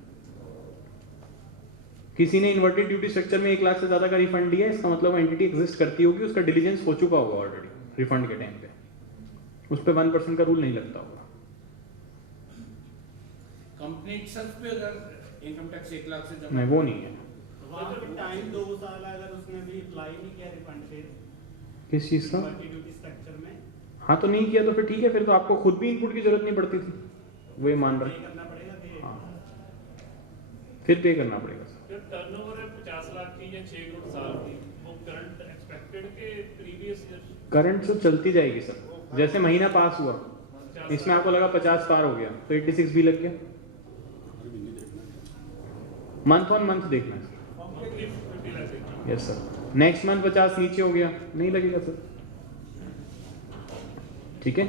किसी ने इन्वर्टेड ड्यूटी स्ट्रक्चर में 1 लाख से ज्यादा का रिफंड दिया, इसका मतलब वो एंटिटी एग्जिस्ट करती होगी, उसका डिलीजेंस हो चुका होगा ऑलरेडी रिफंड के टाइम पे, उस पर 1% का रूल नहीं लगता होगा। कंपनी एक्सेप्ट पे अगर इनकम टैक्स 1 लाख से जमा, नहीं वो नहीं है। वहाँ पे टाइम 2 साल अगर उसने भी अप्लाई नहीं किया रिफंड पे किस चीज का? ड्यूटी स्ट्रक्चर में हाँ तो नहीं किया तो फिर ठीक है, फिर तो आपको खुद भी इनपुट की जरूरत नहीं पड़ती थी, वो ये मान रहे। पे करना पड़ेगा फिर। हाँ फिर पे करना पड़ेगा सर। जब टर्नओवर है 50 लाख की या 6 करोड़ साल की, वो करंट एक्सपेक्टेड के प्रीवियस ईयर करंट तो चलती जाएगी सर, जैसे महीना पास हुआ इसमें आपको लगा 50 पार हो गया तो 86 भी लग गया। मंथ ऑन मंथ देखना है। मंथली 50 लाख देखना। Yes sir. नेक्स्ट मंथ 50 नीचे हो गया, नहीं लगेगा सर। ठीक है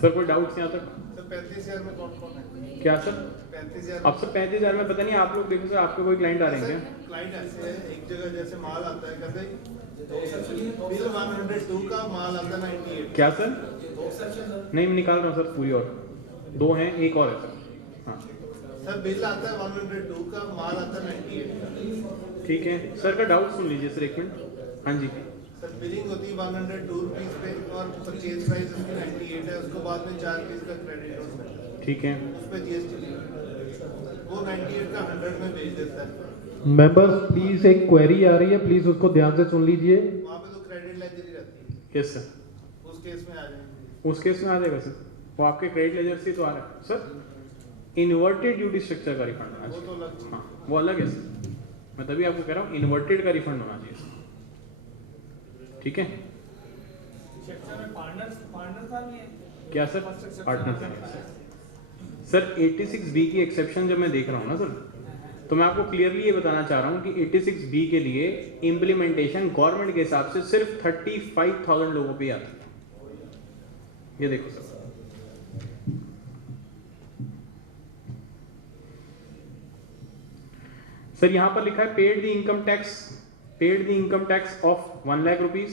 सर, कोई डाउट्स यहाँ तक? सर 35,000 में कौन कौन है? क्या सर? 35,000 अब सर 35,000 में पता नहीं, आप लोग देखो सर, आपके कोई क्लाइंट आ रहे हैं क्या? क्लाइंट ऐसे है, एक जगह जैसे माल आता है कहते हैं बिल 102 का माल आता है 98। क्या सर? दो एक्सेप्शन सर। नहीं मैं निकाल रहा हूँ सर पूरी, और 2 हैं, एक और है सर। हाँ सर बिल आता है 102 का, माल आता है 98। ठीक है सर, का डाउट सुन लीजिए सर, 1 मिनट। हाँ जी सर बिलिंग होती है 102 रुपीस पे और परचेज प्राइस उसकी 98 है, उसको बाद में 4 रुपीस का क्रेडिट नोट मिलता है, ठीक है। उस पे जीएसटी वो 98 का 100 में बेच देता है। मेंबर्स प्लीज, एक क्वेरी आ रही है, प्लीज उसको ध्यान से सुन लीजिए। वहाँ पे तो क्रेडिट लेजर ही रहती है, यस सर। उस केस में आ जाएंगे। उस केस में आ जाएगा सर, वो आपके क्रेडिट लेजर से तो आ रहा है सर। इन्वर्टेड ड्यूटी स्ट्रक्चर का रिफंड होना वो तो चाहिए। अलग चीज। हाँ वो अलग है सर, मैं तभी आपको कह रहा हूँ इन्वर्टेड का रिफंड होना चाहिए सर। ठीक है स्ट्रक्चर में पार्टनर्स था नहीं है। क्या सर? पार्टनर सर 86B की एक्सेप्शन जब मैं देख रहा हूँ ना सर, तो मैं आपको क्लियरली ये बताना चाह रहा हूँ कि 86B के लिए इम्प्लीमेंटेशन गवर्नमेंट के हिसाब से सिर्फ 35,000 लोगों पे आती है। ये देखो सर, सर यहां पर लिखा है paid the income tax of 1 lakh rupees,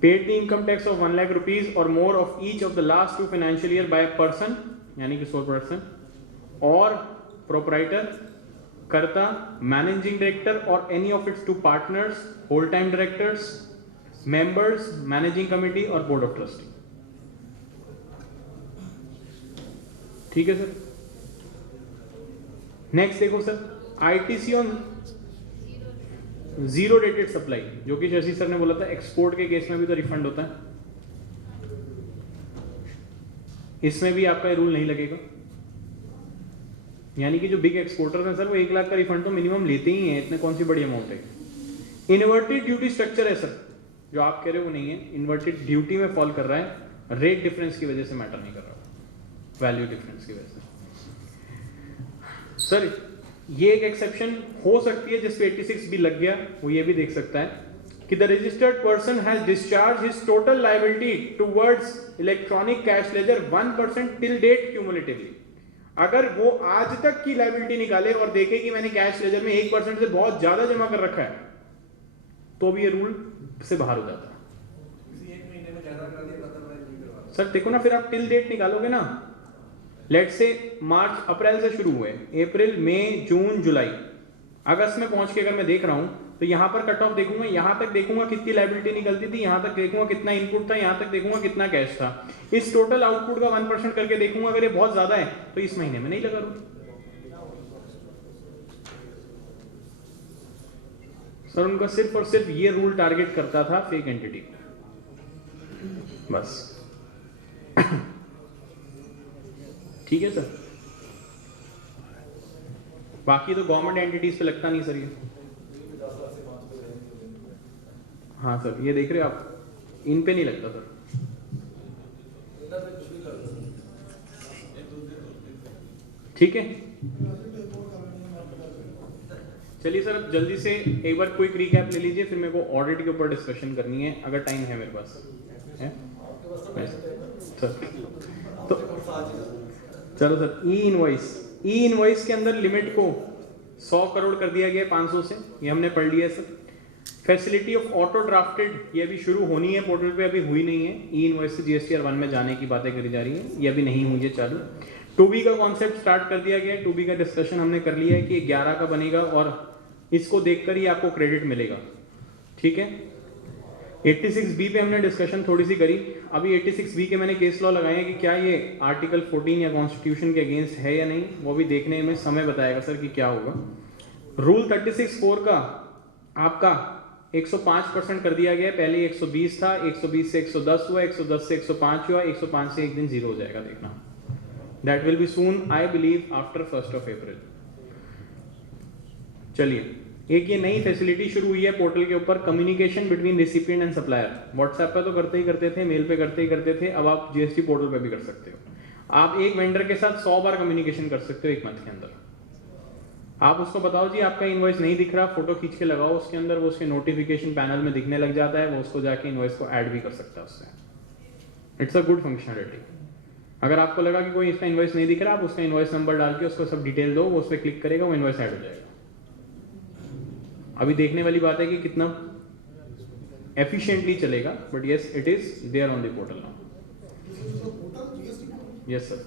paid the income tax of 1 lakh rupees or more of each of the last 2 financial year by a person, यानी कि sole person or proprietor, कर्ता, managing director or any of its 2 partners, whole time directors, members, managing committee और board of trustee। ठीक है sir. Next देखो sir, ITC on zero dated supply, जो कि Shashi sir ने बोला था एक्सपोर्ट के केस में भी तो रिफंड होता है, इसमें भी आपका रूल नहीं लगेगा। यानी कि जो बिग एक्सपोर्टर है सर, वो 1 लाख का रिफंड तो मिनिमम लेते ही हैं, इतने कौन सी बड़ी अमाउंट है। इन्वर्टेड ड्यूटी स्ट्रक्चर है सर, जो आप कह रहे हो वो नहीं है, इन्वर्टेड ड्यूटी में फॉल कर रहा है, रेट डिफरेंस की वजह से मैटर नहीं कर रहा, वैल्यू डिफरेंस की वजह से। सर ये एक एक्सेप्शन हो सकती है जिसपे 86 भी लग गया, वो ये भी देख सकता है कि the registered person has discharge his total liability towards electronic cash ledger 1% till date cumulatively. अगर वो आज तक की लायबिलिटी निकाले और देखे कि मैंने कैश लेजर में 1% से बहुत ज्यादा जमा कर रखा है, तो भी ये रूल से बाहर हो जाता है। किसी एक महीने में ज्यादा करा दिया अदरवाइज नहीं करवा। सर देखो ना, फिर आप टिल डेट निकालोगे ना, लेट से मार्च अप्रैल से शुरू हुए, अप्रैल मई जून जुलाई अगस्त में पहुंच के अगर मैं देख रहा हूं तो यहां पर कट ऑफ देखूंगा, यहां तक देखूंगा कितनी लायबिलिटी निकलती थी, यहां तक देखूंगा कितना इनपुट था, यहां तक देखूंगा कितना कैश था, इस टोटल आउटपुट का 1% करके देखूंगा, अगर ये बहुत ज्यादा है तो इस महीने में नहीं लगा रूल। सर उनका सिर्फ और सिर्फ ये रूल टारगेट करता था फेक एंटिटी, बस। ठीक है सर। बाकी तो गवर्नमेंट एंटिटीज पे लगता नहीं सर ये। हाँ सर, ये देख रहे हो आप, इन पे नहीं लगता सर। ठीक है, चलिए सर अब जल्दी से एक बार क्विक रिकैप ले लीजिए, फिर मेरे को ऑडिट के ऊपर डिस्कशन करनी है, अगर टाइम है मेरे पास है सर। तो चलो सर, ई इनवॉइस के अंदर लिमिट को 100 करोड़ कर दिया गया 500 से, ये हमने पढ़ लिया sir. Facility of auto drafted, ये अभी शुरू होनी है पोर्टल पे, अभी हुई नहीं है। ई इनवॉइस से जीएसटीआर 1 में जाने की बातें करी जा रही है, ये अभी नहीं हुई है चालू। टू बी का कॉन्सेप्ट स्टार्ट कर दिया गया है, टू बी का डिस्कशन हमने कर लिया है कि 11 का बनेगा और इसको देखकर ही आपको क्रेडिट मिलेगा। ठीक है, 86B पे हमने डिस्कशन थोड़ी सी करी। अभी 86B के मैंने केस लॉ लगाए हैं कि क्या ये आर्टिकल 14 या कॉन्स्टिट्यूशन के अगेंस्ट है या नहीं, वो भी देखने में समय बताएगा सर कि क्या होगा। रूल 36(4) का आपका 105% कर दिया गया है, पहले 120 था, 120 से 110 हुआ, 110 से 105 हुआ, 105 से एक दिन 0 हो जाएगा, देखना। That will be soon, I believe, after 1st of April. चलिए, एक ये नई फैसिलिटी शुरू हुई है पोर्टल के ऊपर, communication between recipient and supplier. WhatsApp पे तो करते ही करते थे, मेल पे करते ही करते थे, अब आप जीएसटी पोर्टल पे भी कर सकते हो। आप एक वेंडर के साथ 100 बार कम्युनिकेशन कर सकते हो एक मंथ के अंदर। आप उसको बताओ जी आपका इनवॉइस नहीं दिख रहा, फोटो खींच के लगाओ उसके अंदर, वो उसके नोटिफिकेशन पैनल में दिखने लग जाता है, वो उसको जाके इनवॉइस को ऐड भी कर सकता है उससे। It's a good functionality. अगर आपको लगा कि कोई इसका इनवॉइस नहीं दिख रहा, आप उसका इनवॉइस नंबर डाल के उसको सब डिटेल दो, वो उस पर क्लिक करेगा, वो इनवॉइस ऐड हो जाएगा। अभी देखने वाली बात है कि कितना एफिशिएंटली चलेगा, but yes it is there on the portal now. Yes sir,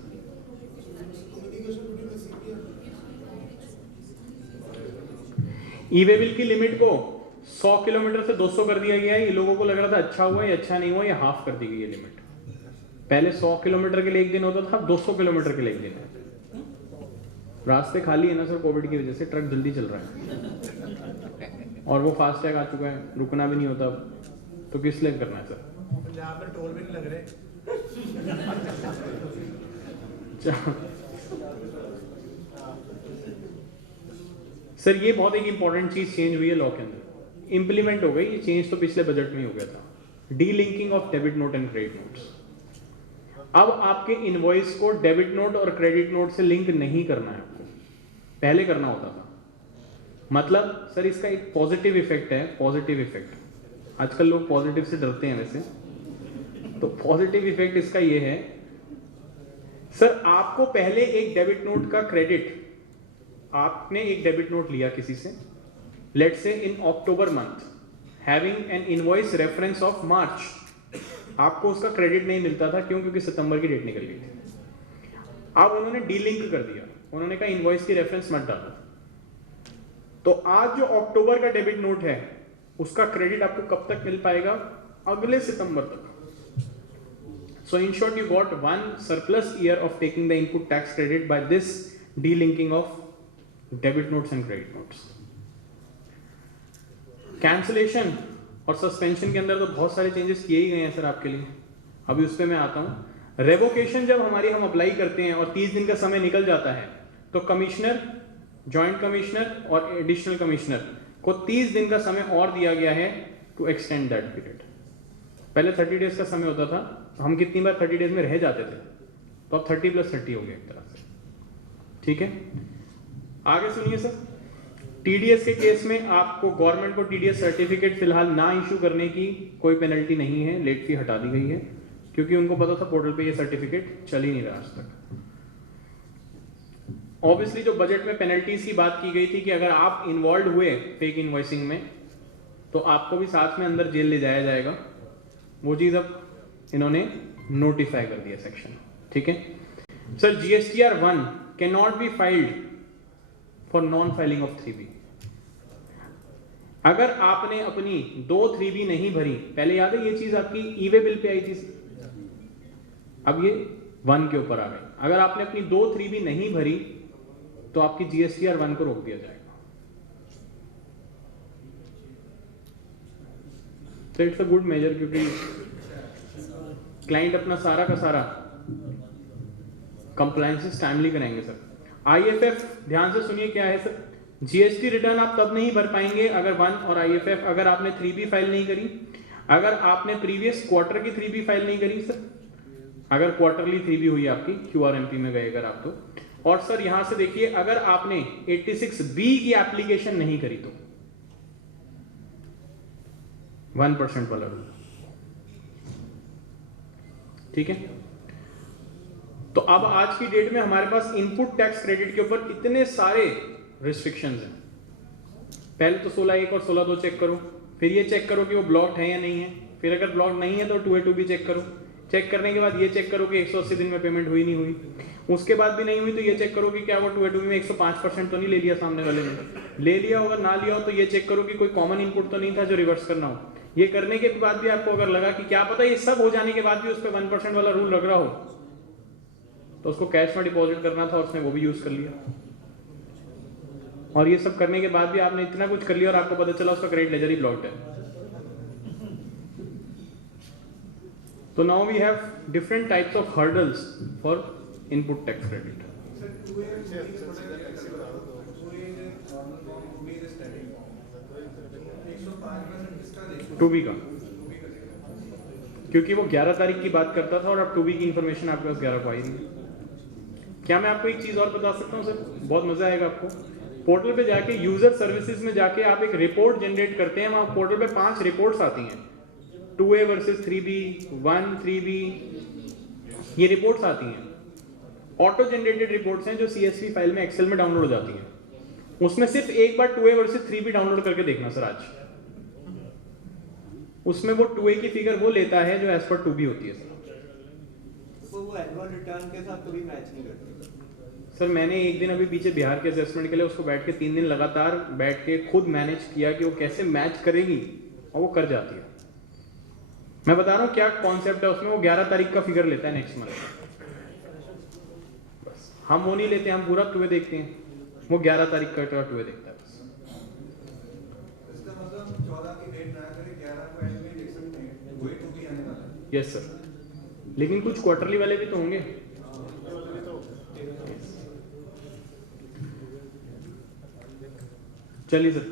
e way bill की लिमिट को 100 किलोमीटर से 200 कर दिया गया है। ये लोगों को लग रहा था अच्छा हुआ या अच्छा नहीं हुआ, ये हाफ कर दी गई है लिमिट। पहले 100 किलोमीटर के लिए एक दिन होता था, 200 किलोमीटर के लिए एक दिन है। रास्ते खाली है ना सर, कोविड की वजह से ट्रक जल्दी चल रहा है और वो फास्टैग आ चुका है, रुकना भी नहीं होता, तो किस लिए करना है सर? पंजाब में टोल भी नहीं लग रहे। सर ये बहुत एक इंपॉर्टेंट चीज चेंज हुई है लॉ के अंदर, इंप्लीमेंट हो गई ये चेंज, तो पिछले बजट में हो गया था। D linking of debit note and credit notes. अब आपके इनवॉइस को डेबिट नोट और क्रेडिट नोट से लिंक नहीं करना है आपको, पहले करना होता था। मतलब सर इसका एक पॉजिटिव इफेक्ट है, पॉजिटिव इफेक्ट। आजकल लोग पॉजिटिव से डरते हैं वैसे, तो पॉजिटिव इफेक्ट इसका ये है सर, आपको पहले एक डेबिट नोट का क्रेडिट, आपने एक डेबिट नोट लिया किसी से, let's say in October month, having an invoice reference of March, आपको उसका क्रेडिट नहीं मिलता था, क्यों? क्योंकि सितंबर की डेट निकल गई थी। अब उन्होंने डीलिंक कर दिया, उन्होंने कहा इनवॉइस की रेफरेंस मत डालो। तो आज जो अक्टूबर का डेबिट नोट है उसका क्रेडिट आपको कब तक मिल पाएगा? अगले सितंबर तक। So in short, you got one surplus year of taking the input tax credit by this delinking of debit notes and credit notes. Cancellation और सस्पेंशन के अंदर तो बहुत सारे चेंजेस किए ही गए हैं सर आपके लिए, अभी उस पर मैं आता हूं। रेवोकेशन जब हम अप्लाई करते हैं और 30 दिन का समय निकल जाता है, तो कमिश्नर, जॉइंट कमिश्नर और एडिशनल कमिश्नर को 30 दिन का समय और दिया गया है टू एक्सटेंड दैट पीरियड। पहले 30 डेज का समय होता था, हम कितनी बार 30 डेज में रह जाते थे, तो अब 30 + 30 हो गया एक तरह से। ठीक है, आगे सुनिए सर। टीडीएस के केस में आपको गवर्नमेंट को टीडीएस सर्टिफिकेट फिलहाल ना इशू करने की कोई पेनल्टी नहीं है, लेट फी हटा दी गई है, क्योंकि उनको पता था पोर्टल पे ये सर्टिफिकेट चल ही नहीं रहा आज तक। ऑब्वियसली जो बजट में पेनल्टीज की बात की गई थी कि अगर आप इन्वॉल्व हुए फेक इनवॉइसिंग में, तो आपको भी साथ में अंदर जेल ले जाया जाएगा, वो चीज अब इन्होंने नोटिफाई कर दिया सेक्शन। ठीक है sir, GSTR 1 can not be filed for non filing of 3B। अगर आपने अपनी 2 3B नहीं भरी, पहले याद है ये चीज आपकी ई-वे बिल पे आई थी, अब ये 1 के ऊपर आ गई। अगर आपने अपनी 2 3B नहीं भरी तो आपकी जीएसटीआर 1 को रोक दिया जाएगा। तो इट्स अ गुड मेजर, क्योंकि क्लाइंट अपना सारा का सारा कंप्लायंसेस टाइमली कराएंगे सर। IFF ध्यान से सुनिए क्या है सर। GST रिटर्न आप तब नहीं भर पाएंगे अगर 1 और IFF अगर आपने 3B फाइल नहीं करी, अगर आपने प्रीवियस क्वार्टर की 3B फाइल नहीं करी सर, अगर क्वार्टरली 3B हुई आपकी QRMP में गए अगर आप तो, और सर यहां से देखिए अगर आपने 86B की एप्लीकेशन नहीं करी तो 1% वाला रूल, ठीक है। तो अब आज की डेट में हमारे पास इनपुट टैक्स क्रेडिट के ऊपर इतने सारे रिस्ट्रिक्शंस हैं। पहले तो 16(1) और 16(2) चेक करो, फिर ये चेक करो कि वो ब्लॉक्ड है या नहीं है, फिर अगर ब्लॉक नहीं है तो 2A 2B चेक करो, चेक करने के बाद ये चेक करो कि 180 दिन में पेमेंट हुई नहीं हुई, उसके बाद भी नहीं हुई तो ये चेक करो कि क्या वो 2A 2B में 105% तो नहीं ले लिया सामने वाले ने, ले लिया होगा ना लिया हो तो ये चेक करो कि कोई कॉमन इनपुट तो नहीं था जो रिवर्स करना हो। ये करने के बाद भी आपको अगर लगा कि क्या पता ये सब हो जाने के बाद भी उस पर 1% वाला रूल लग रहा हो तो उसको कैश में डिपॉजिट करना था, उसने वो भी यूज कर लिया। और ये सब करने के बाद भी आपने इतना कुछ कर लिया और आपको पता चला उसका क्रेडिट लेजर ही ब्लॉक्ड है। तो now we have different types of hurdles for input tax credit. To be का, क्योंकि वो 11 तारीख की बात करता था और अब 2B की इंफॉर्मेशन आपके पास 11 को आई नहीं। क्या मैं आपको एक चीज और बता सकता हूँ सर, बहुत मजा आएगा आपको। पोर्टल पे जाके यूजर सर्विसेज में जाके आप एक रिपोर्ट जनरेट करते हैं, वहां पोर्टल पे 5 रिपोर्ट्स आती हैं, 2A वर्सेस 3B, 1 3B, ये रिपोर्ट्स आती हैं, ऑटो जनरेटेड रिपोर्ट्स हैं जो CSV फाइल में एक्सेल में डाउनलोड हो जाती हैं। उसमें सिर्फ एक बार 2A वर्सेस 3B डाउनलोड करके देखना सर आज, उसमें वो 2A की फिगर वो लेता है जो एज पर 2B होती है सर। तो वो एनुअल रिटर्न के साथ कभी मैच नहीं करती सर। मैंने एक दिन अभी पीछे बिहार के असेसमेंट के लिए उसको बैठ के 3 दिन लगातार बैठ के खुद मैनेज किया कि वो कैसे मैच करेगी और वो कर जाती है। मैं बता रहा हूँ क्या कॉन्सेप्ट है उसमें। वो 11 तारीख का फिगर लेता है नेक्स्ट मंथ, बस हम वो नहीं लेते, हम पूरा 2A देखते हैं, वो 11 तारीख का 2A देखता है बस। इसका मतलब 14 की डेट ना करें, 11 को एंड में देख सकते हैं, वही 2B आने वाला है। यस सर, लेकिन कुछ क्वार्टरली वाले भी तो होंगे। चलिए सर,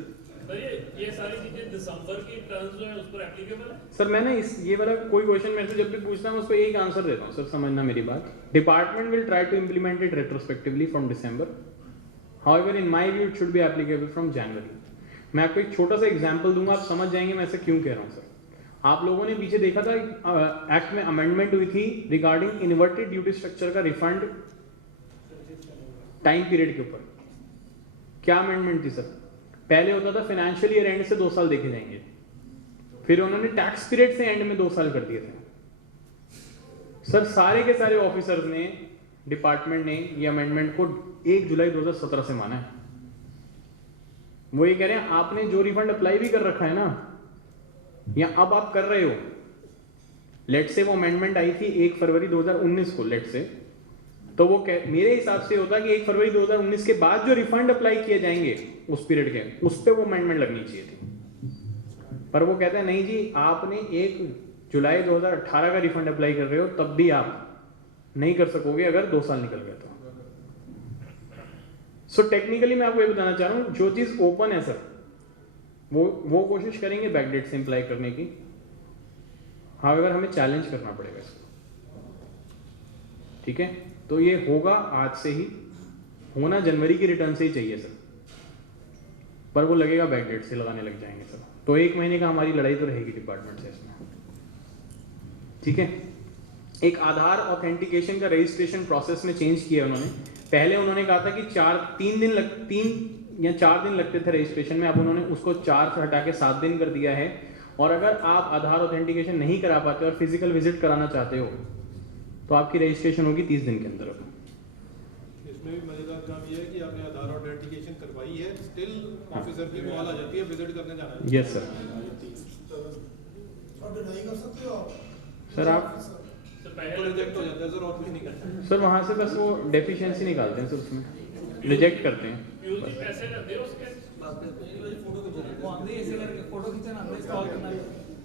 ये सारी चीजें दिसंबर की टर्म्स जो है उस पर एप्लीकेबल है सर मैंने इस ये वाला कोई क्वेश्चन मेरे से जब भी पूछता हूँ उस पर एक आंसर देता हूँ सर, समझना मेरी बात। Department will try to implement it retrospectively from December, however in my view it should be applicable from January. मैं आपको एक छोटा सा एग्जांपल दूंगा, आप समझ जाएंगे मैं ऐसा क्यों कह रहा हूँ सर। आप लोगों ने पीछे देखा था एक्ट में अमेंडमेंट हुई थी रिगार्डिंग इन्वर्टेड ड्यूटी स्ट्रक्चर का रिफंड टाइम पीरियड के ऊपर। क्या अमेंडमेंट थी सर? पहले होता था फाइनेंशियल ईयर एंड से 2 साल देखे जाएंगे, फिर उन्होंने टैक्स पीरियड से एंड में 2 साल कर दिए थे सर। सारे के सारे ऑफिसर्स ने, डिपार्टमेंट ने ये अमेंडमेंट को 1 जुलाई 2017 से माना है। वो ये कह रहे हैं आपने जो रिफंड अप्लाई भी कर रखा है ना, या अब आप कर रहे हो, लेट से वो अमेंडमेंट आई थी 1 फरवरी 2019 को, लेट से, तो वो मेरे हिसाब से होता कि 1 फरवरी 2019 के बाद जो रिफंड अप्लाई किए जाएंगे उस पीरियड के, उस पे वो अमेंडमेंट लगनी चाहिए थी। पर वो कहते हैं नहीं जी, आपने 1 जुलाई 2018 का रिफंड अप्लाई कर रहे हो, तब भी आप नहीं कर सकोगे अगर 2 साल निकल गए तो। सो टेक्निकली मैं आपको ये बताना चाह रहा हूं, जो चीज ओपन है सर वो कोशिश करेंगे बैकडेट से इम्प्लाई करने की। हाउएवर हमें चैलेंज करना पड़ेगा इसको, ठीक है। तो ये होगा आज से ही, होना जनवरी की रिटर्न से ही चाहिए सर, पर वो लगेगा बैकडेट से लगाने लग जाएंगे सर। तो 1 महीने का हमारी लड़ाई तो रहेगी डिपार्टमेंट से इसमें, ठीक है। एक आधार ऑथेंटिकेशन का रजिस्ट्रेशन प्रोसेस में चेंज किया उन्होंने। पहले उन्होंने कहा था कि 3 या 4 दिन लगते थे रजिस्ट्रेशन में, अब उन्होंने उसको 4 से हटा के 7 दिन कर दिया है। और अगर आप आधार ऑथेंटिकेशन नहीं करा पाते और फिजिकल विजिट कराना चाहते हो तो आपकी रजिस्ट्रेशन होगी 30 दिन के अंदर। इसमें भी मजेदार काम ये है कि आपने आधार ऑथेंटिकेशन करवाई है, स्टिल ऑफिसर की कॉल आ जाती है विजिट करने जाना है। Yes sir. और डिनाई कर सकते हो आप सर आप रिजेक्ट हो जाता है सर, और कुछ नहीं करता सर, वहां से बस वो डेफिशिएंसी निकालते हैं सर, उसमें रिजेक्ट करते हैं। पैसे लगते हैं उसके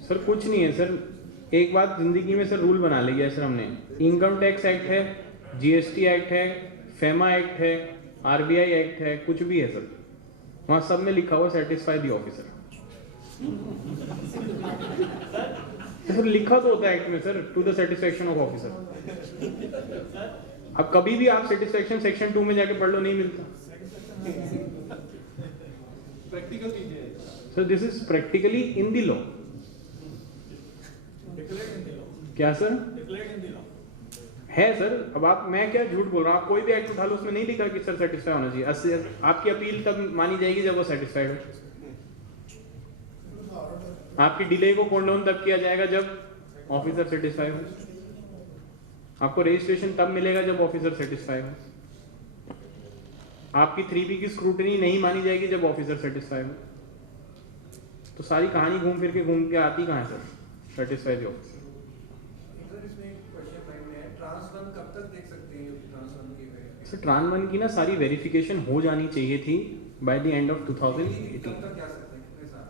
सर कुछ नहीं है सर, एक बात जिंदगी में सर रूल बना लिया है सर हमने। इनकम टैक्स एक्ट है, GST एक्ट है, फेमा एक्ट है, आरबीआई एक्ट है, कुछ भी है सर, वहां सब में लिखा हुआ सेटिस्फाई द ऑफिसर। सर लिखा तो होता है एक्ट में sir, to the satisfaction of officer. अब कभी भी आप सेटिस्फेक्शन सेक्शन 2 में जाके पढ़ लो, नहीं मिलता। प्रैक्टिकल चीजें हैं sir this is practically in the law. क्या सर है सर? अब आप, मैं क्या झूठ बोल रहा हूँ, आप कोई भी एक्ट उठा लो, उसमें नहीं लिखा कि सर सेटिस्फाई होना चाहिए। आपकी अपील तब मानी जाएगी जब वो सेटिस्फाइड हो। आपकी डिले को कंडोन तब किया जाएगा जब ऑफिसर सेटिस्फाई हो। आपको रजिस्ट्रेशन तब मिलेगा जब ऑफिसर सेटिस्फाई हो। आपकी 3B की स्क्रूटनी नहीं मानी जाएगी जब ऑफिसर सेटिस्फाई हो। तो सारी कहानी घूम फिर के आती कहाँ है sir? Satisfy the officer. Sir इसमें एक क्वेश्चन माइंड में है, ट्रांस 1 कब तक देख सकते हैं? ट्रांस 1 की सर ट्रांस 1 की ना सारी वेरिफिकेशन हो जानी चाहिए थी बाय द एंड ऑफ 2018। कब तक जा सकते हैं, कितने साल?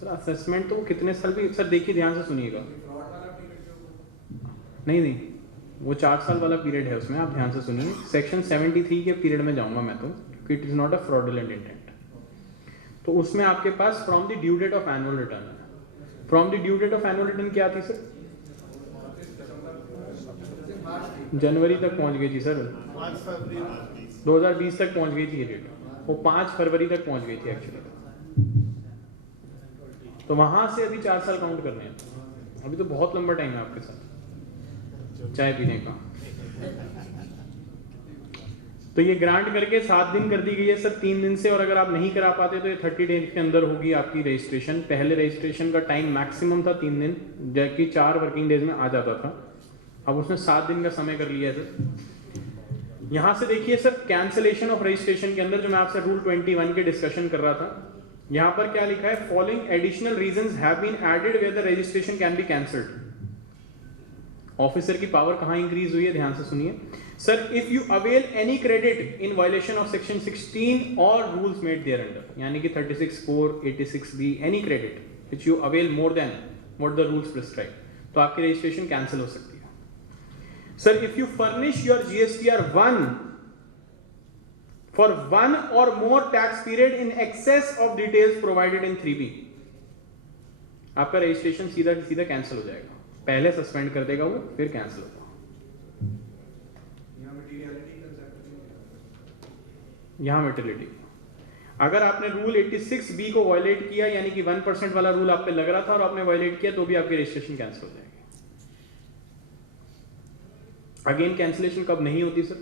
सर असेसमेंट तो कितने साल भी, सर देखिए ध्यान से सुनिएगा। फ्रॉड वाला पीरियड जो नहीं, वो 4 साल वाला पीरियड है, उसमें आप ध्यान से सुनिए। सेक्शन 73 के पीरियड में जाऊंगा मैं तो, कि it is not a fraudulent intent. तो उसमें आपके पास from the due date of annual return है। From the due date of annual return क्या थी सर? जनवरी तक पहुंच गई थी सर, 5 फरवरी 2020 तक पहुंच गई थी ये डेट। वो 5 फरवरी तक पहुंच गई थी एक्चुअली। तो वहां से अभी 4 साल काउंट करने हैं। अभी तो बहुत लंबा टाइम है आपके साथ चाय पीने का। तो ये ग्रांट करके 7 दिन कर दी गई है सर, 3 दिन से। और अगर आप नहीं करा पाते तो ये 30 डेज के अंदर होगी आपकी रजिस्ट्रेशन। पहले रजिस्ट्रेशन का टाइम मैक्सिमम था 3 दिन, जबकि 4 वर्किंग डेज में आ जाता था। अब उसने 7 दिन का समय कर लिया है सर। यहां से देखिए सर, कैंसिलेशन ऑफ रजिस्ट्रेशन के अंदर जो मैं आपसे रूल 21 के डिस्कशन कर रहा था, यहां पर क्या लिखा है? Following additional reasons have been added where the registration can be cancelled. Officer की पावर कहां इंक्रीज हुई है, ध्यान से सुनिए sir. If you avail any credit in violation of section 16 और रूल्स मेड देयर अंडर, यानी कि 36(4), 86(b), any credit which you avail more than what the rules prescribe, तो आपकी रजिस्ट्रेशन कैंसिल हो सकती है sir. If you furnish your GSTR 1 for 1 or more tax period in excess of details provided in 3B, आपका registration सीधा cancel हो जाएगा। पहले सस्पेंड कर देगा वो, फिर कैंसिल होगा। यहाँ मेटेरियलिटी, अगर आपने रूल 86B को वायलेट किया, यानी कि 1% वाला रूल आप पे लग रहा था और आपने वायलेट किया, तो भी आपकी रजिस्ट्रेशन कैंसिल हो जाएगी। अगेन कैंसिलेशन कब नहीं होती sir?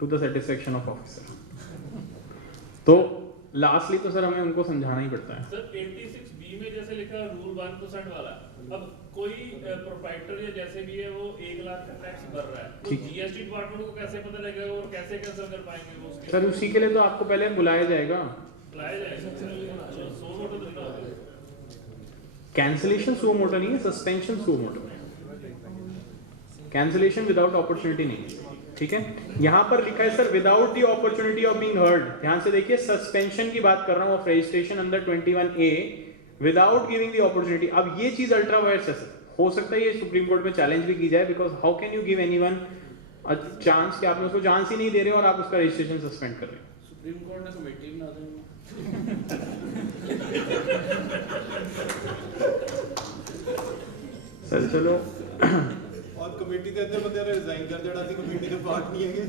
To the satisfaction of officer. तो लास्टली तो सर हमें उनको समझाना ही पड़ता है सर। 86B में जैसे लिखा है रूल 1% वाला, अब कोई प्रोप्राइटर या जैसे भी है वो 1 लाख का टैक्स भर रहा है, तो GST डिपार्टमेंट को कैसे पता लगेगा और कैसे कैंसिल कर पाएंगे वो? सर उसी के लिए तो आपको पहले बुलाया जाएगा। सो मोटो तरीका होगा। कैंसिलेशन सो मोटो नहीं है, सस्पेंशन सो मोटो है। कैंसिलेशन विदाउट अपॉर्चुनिटी नहीं है, ठीक है। यहां पर लिखा है sir without the opportunity of being heard. ध्यान से देखिए, सस्पेंशन की बात कर रहा हूं of registration under 21A without giving the opportunity. अब ये चीज अल्ट्रा वायर्स है सर, हो सकता है ये सुप्रीम कोर्ट में चैलेंज भी की जाए, because how can you give anyone a chance कि आपने उसको चांस ही नहीं दे रहे और आप उसका रजिस्ट्रेशन सस्पेंड कर रहे हैं। सुप्रीम कोर्ट ने कमेटी बना दी। सर चलो और कमेटी ਦੇ ਅੱਧੇ ਬੰਦੇ ਰਿਜ਼ਾਈਨ ਕਰ ਦੇਣਾ ਸੀ, ਕमेटी ਦੇ ਪਾर्ट नहीं है।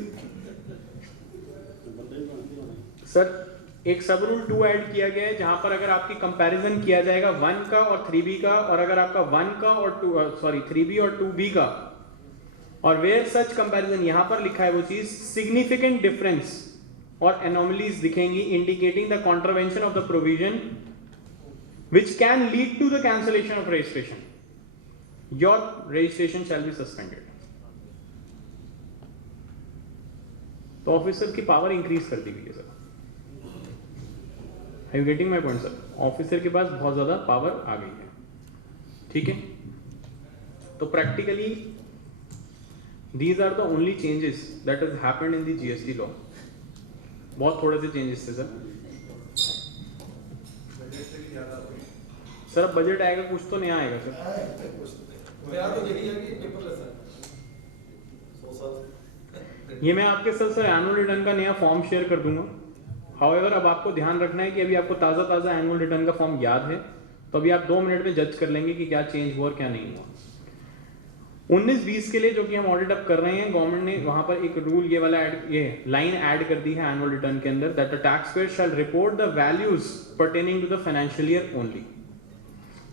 सर एक सब रूल 2 ऐड किया गया है, जहां पर अगर आपकी कंपैरिजन किया जाएगा 1 का और 3B का, और अगर आपका 1 का और 3B और 2B का, और वेयर सच कंपैरिजन, यहां पर लिखा है वो चीज सिग्निफिकेंट डिफरेंस और एनोमलीज दिखेंगी indicating the contravention of the provision which can lead to the cancellation of registration, your registration shall be suspended. तो ऑफिसर की पावर इंक्रीज कर दी गई है sir. Are you getting my point sir? Officer के पास बहुत ज्यादा पावर आ गई है, ठीक है। तो practically these are the only changes that has happened in the GST law. बहुत थोड़े से चेंजेस थे सर। सर अब बजट आएगा, कुछ तो नया आएगा सर। तो यही है कि पेपरलेस है 100 साल। ये मैं आपके साथ सर एनुअल रिटर्न का नया फॉर्म शेयर कर दूंगा। हाउएवर अब आपको ध्यान रखना है कि अभी आपको ताज़ा एनुअल रिटर्न का फॉर्म याद है, तो अभी आप 2 मिनट में जज कर लेंगे कि क्या चेंज हुआ और क्या नहीं हुआ। 19-20 के लिए जो कि हम ऑडिट अप कर रहे हैं, गवर्नमेंट ने वहां पर एक रूल ये वाला ये लाइन ऐड कर दी है एनुअल रिटर्न के अंदर, that the tax payer shall report the values pertaining to the financial year only,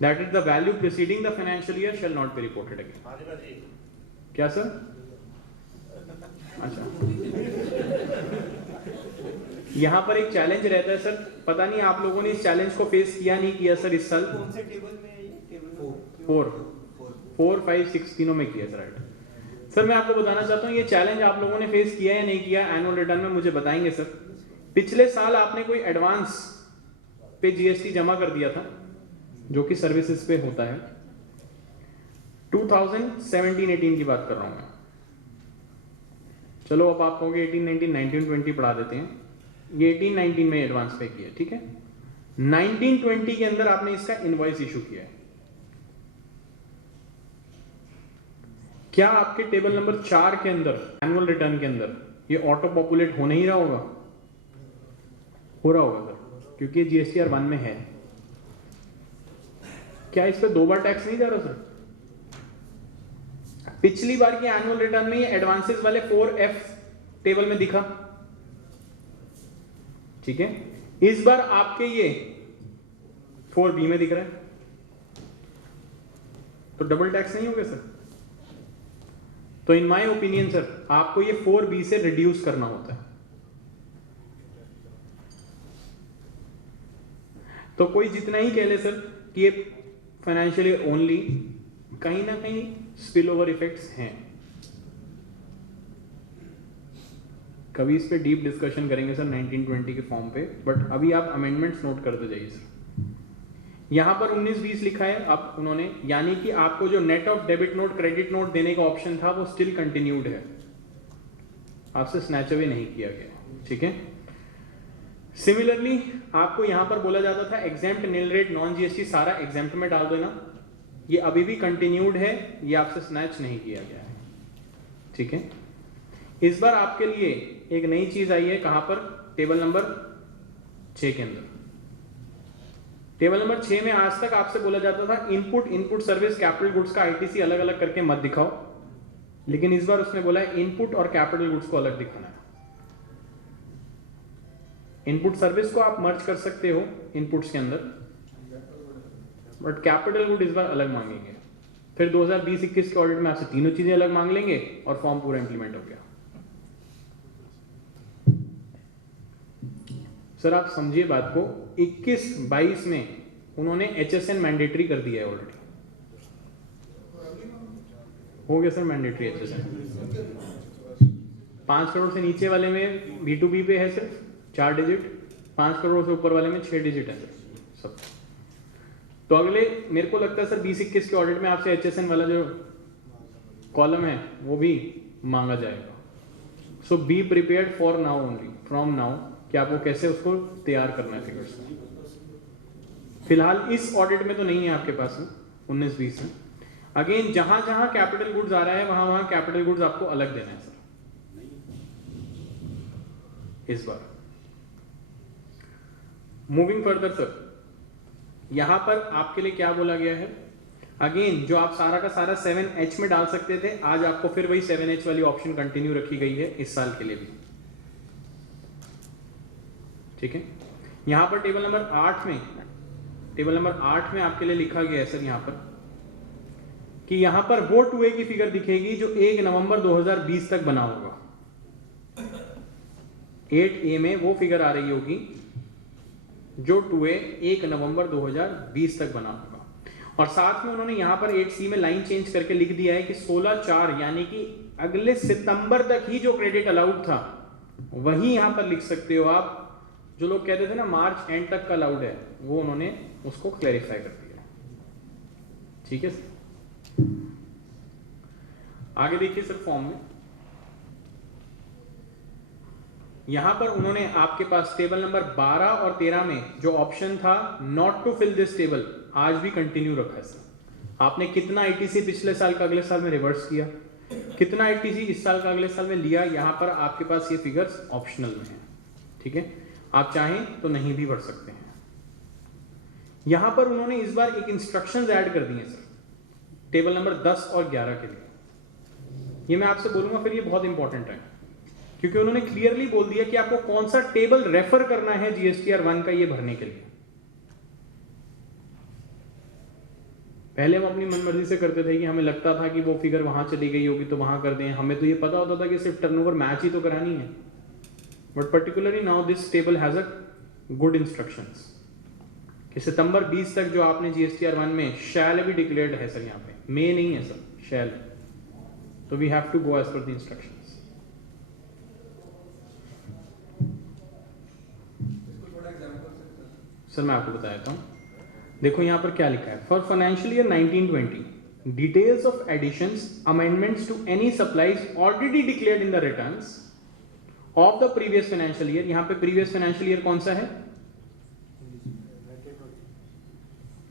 that is the value preceding the financial year shall not be reported again. क्या sir? अच्छा, यहाँ पर एक challenge रहता है sir, पता नहीं आप लोगों ने इस चैलेंज को फेस किया नहीं किया सर इस साल। कौन से टेबल में है ये? टेबल 4, 5, 6 तीनों में किया सर। राइट सर, मैं आपको बताना चाहता हूँ ये चैलेंज आप लोगों ने फेस किया या नहीं किया एनुअल रिटर्न में, मुझे बताएंगे सर। पिछले साल आपने कोई एडवांस पे जीएसटी जमा कर दिया था जो कि सर्विसेज पे होता है। 2017-18 की बात कर रहा हूं मैं। चलो अब आप कहोगे 18, 19, 19, 20 पढ़ा देते हैं। ये 18, 19 में एडवांस पे किया, ठीक है। 19, 20 के अंदर आपने इसका इनवॉइस इशू किया है। क्या आपके टेबल नंबर 4 के अंदर एनुअल रिटर्न के अंदर ये ऑटो पॉपुलेट हो नहीं रहा होगा? हो रहा होगा सर, क्योंकि जीएसटीआर 1 में है। क्या इस पे 2 बार टैक्स नहीं जा रहा सर? पिछली बार की एनुअल रिटर्न में ये एडवांसेस वाले 4F टेबल में दिखा, ठीक है। इस बार आपके ये 4B में दिख रहा है, तो डबल टैक्स नहीं हो गया सर? तो इन माय ओपिनियन सर आपको ये 4B से रिड्यूस करना होता है। तो कोई जितना ही कह ले सर कि ये फाइनेंशियली ओनली, कहीं ना कहीं स्पिल ओवर इफेक्ट्स हैं। कभी इस पे डीप डिस्कशन करेंगे सर 1920 के फॉर्म पे, बट अभी आप अमेंडमेंट्स नोट करते जाइए सर। यहां पर 19-20 लिखा है अब उन्होंने, यानी कि आपको जो net of debit note credit note देने का ऑप्शन था वो स्टिल कंटिन्यूड है, आपसे स्नैच अवे नहीं किया गया, ठीक है। सिमिलरली आपको यहां पर बोला जाता था एग्जेम्प्ट, निल रेट, नॉन जीएसटी सारा एग्जेम्प्ट में डाल देना, ये अभी भी कंटिन्यूड है, ये आपसे स्नैच नहीं किया गया है, ठीक है। इस बार आपके लिए एक नई चीज आई है, कहां पर? टेबल नंबर 6 के अंदर। टेबल नंबर 6 में आज तक आपसे बोला जाता था इनपुट सर्विस कैपिटल गुड्स का आईटीसी अलग अलग करके मत दिखाओ, लेकिन इस बार उसने बोला है इनपुट और कैपिटल गुड्स को अलग दिखाना है। इनपुट सर्विस को आप मर्ज कर सकते हो इनपुट्स के अंदर, बट कैपिटल गुड इस बार अलग मांगेंगे। फिर 2020-21 के ऑडिट में आपसे तीनों चीजें अलग मांग लेंगे और फॉर्म पूरा इंप्लीमेंट हो गया। सर आप समझिए बात को, 21-22 में उन्होंने HSN मैंडेटरी कर दिया है ऑलरेडी, हो गया सर मैंडेटरी HSN। 5 करोड़ से नीचे वाले में B2B पे है सिर्फ 4 डिजिट, 5 करोड़ से ऊपर वाले में 6 डिजिट है सर सब। तो अगले मेरे को लगता है सर 20-21 के ऑडिट में आपसे HSN वाला जो कॉलम है वो भी मांगा जाएगा। So be prepared for now only, from now, कि आपको कैसे उसको तैयार करना है फिगर्स। फिलहाल इस ऑडिट में तो नहीं है आपके पास में 19-20 में। अगेन जहां जहां कैपिटल गुड्स आ रहा है वहां वहां कैपिटल गुड्स आपको अलग देना है सर इस बार। मूविंग फर्दर सर, यहां पर आपके लिए क्या बोला गया है? अगेन जो आप सारा का सारा 7H में डाल सकते थे, आज आपको फिर वही 7H वाली ऑप्शन कंटिन्यू रखी गई है इस साल के लिए भी, ठीक है। यहां पर टेबल नंबर 8 में आपके लिए लिखा गया है सर यहां पर कि यहां पर वो 2A की फिगर दिखेगी जो 1 नवंबर 2020 तक बना होगा। 8A में वो फिगर आ रही होगी जो 2A 1 नवंबर 2020 तक बना होगा। और साथ में उन्होंने यहां पर 8C में लाइन चेंज करके लिख दिया है कि 16/4 यानी कि अगले सितंबर तक ही जो क्रेडिट अलाउड था वही यहां पर लिख सकते हो आप। जो लोग कहते थे ना मार्च एंड तक का अलाउड है, वो उन्होंने उसको क्लैरिफाई कर दिया, ठीक है सर। आगे देखिए सर फॉर्म में, यहां पर उन्होंने आपके पास टेबल नंबर 12 और 13 में जो ऑप्शन था not to fill this table, आज भी कंटिन्यू रखा है सर। आपने कितना आईटीसी पिछले साल का अगले साल में रिवर्स किया, कितना ITC इस साल का अगले साल में लिया, यहाँ पर आपके पास ये फिगर्स ऑप्शनल में है, ठीक है, आप चाहें तो नहीं भी भर सकते हैं। यहाँ पर उन्होंने इस बार एक इंस्ट्रक्शंस ऐड कर दिए सर, टेबल नंबर 10 और 11 के लिए। ये मैं आपसे बोलूंगा फिर, ये बहुत इंपॉर्टेंट है, क्योंकि उन्होंने क्लियरली बोल दिया कि आपको कौन सा टेबल रेफर करना है GSTR 1 का ये भरने के लिए। पहले हम अपनी मनमर्जी से करते थे कि हमें लगता था कि वो फिगर वहां चली गई होगी तो वहां कर दें, हमें तो ये पता होता था कि सिर्फ टर्नओवर मैच ही तो करानी है। But particularly now this table has a good instructions कि सितंबर 20 तक जो आपने GSTR 1 में शैल भी डिक्लेयर्ड है सर, यहाँ पे मे नहीं है सर, शैल, तो we have to go as per the instructions. Sir मैं आपको बता देता हूँ, देखो यहाँ पर क्या लिखा है, for financial year 1920 details of additions amendments to any supplies already declared in the returns of the previous financial year. यहाँ पे प्रीवियस फाइनेंशियल ईयर कौन सा है?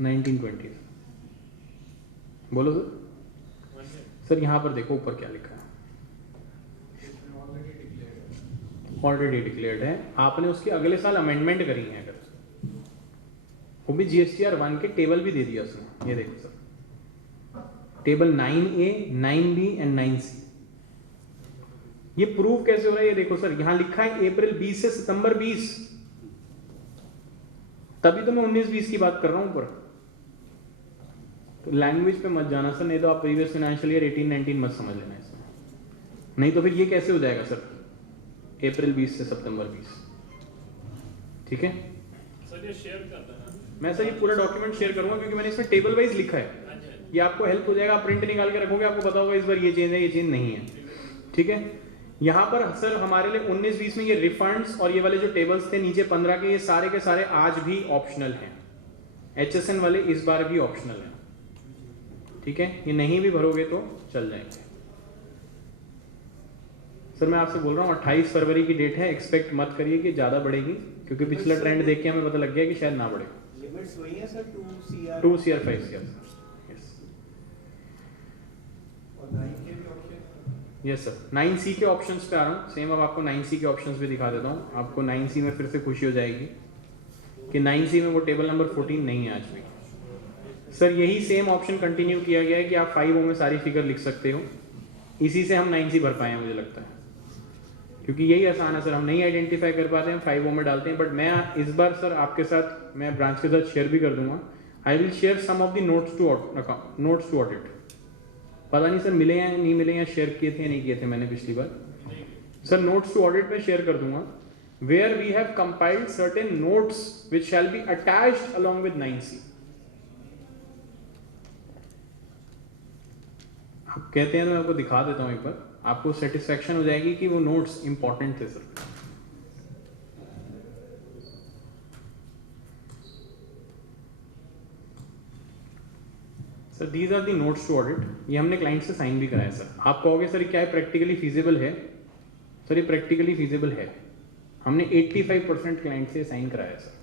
1920। बोलो सर। सर यहाँ पर देखो ऊपर क्या लिखा है, ऑलरेडी डिक्लेयर्ड है, आपने उसके अगले साल अमेंडमेंट करी है, अगर वो भी GSTR 1 के टेबल भी दे दिया उसने। ये देखो sir, table 9A, 9B and 9C। ये प्रूव कैसे हो रहा है? ये देखो सर, यहां लिखा है अप्रैल 20 से सितंबर 20, तभी तो मैं 19-20 की बात कर रहा हूं ऊपर। तो लैंग्वेज पे मत जाना सर, नहीं तो आप प्रीवियस फाइनेंशियल ईयर 18-19 मत समझ लेना इसमें, नहीं तो फिर ये कैसे हो जाएगा सर, अप्रैल 20 से सितंबर 20, ठीक है सर। ये शेयर कर देना, मैं सर ये पूरा डॉक्यूमेंट शेयर करूंगा क्योंकि मैंने इसमें टेबल वाइज लिखा है, ये आपको हेल्प हो जाएगा। आप प्रिंट निकाल के रखोगे, आपको पता होगा इस बार ये चेंज है, ये चेंज नहीं है, ठीक है। यहाँ पर सर हमारे लिए 19-20 में ये रिफंड्स और ये वाले जो टेबल्स थे नीचे 15 के, ये सारे के सारे आज भी ऑप्शनल हैं। HSN वाले इस बार भी ऑप्शनल हैं, ठीक है, ये नहीं भी भरोगे तो चल जाएंगे। सर मैं आपसे बोल रहा हूँ 28 फरवरी की डेट है, एक्सपेक्ट मत करिए कि ज्यादा बढ़ेगी, क्योंकि पिछला ट्रेंड देख के हमें पता लग गया कि शायद ना बढ़े। लिमिट्स वही है सर, 2 CR 5 CR। और 9K भी ऑप्शन। यस सर, 9C के ऑप्शंस पे आ रहा हूँ, सेम अब आपको 9C के ऑप्शंस भी दिखा देता हूँ। आपको 9C में फिर से खुशी हो जाएगी कि 9C में वो टेबल नंबर 14 नहीं है आज भी। सर यही सेम ऑप्शन कंटिन्यू किया गया है कि आप 5O में सारी फिगर लिख सकते हो, इसी से हम 9C भर पाए हैं मुझे लगता है, क्योंकि यही आसान है सर, हम नहीं आइडेंटिफाई कर पाते हैं 5O में डालते हैं। बट मैं इस बार सर आपके साथ, मैं ब्रांच के साथ शेयर भी कर दूंगा, I will share some of the notes to audit. पता नहीं सर मिले हैं नहीं मिले हैं, शेयर किए थे नहीं किए थे मैंने पिछली बार। सर नोट्स टू ऑडिट में शेयर कर दूंगा, where we have compiled certain notes which shall be attached along with 9C। आप कहते हैं तो मैं आपको दिखा देता हूं एक बार, आपको सेटिस्फैक्शन हो जाएगी कि वो नोट्स इंपॉर्टेंट थे sir. Sir these are the notes to audit, ये हमने क्लाइंट से साइन भी कराया सर। आप कहोगे सर क्या है प्रैक्टिकली फीजिबल है? सर ये प्रैक्टिकली फीजिबल है, हमने 85% क्लाइंट से साइन कराया सर।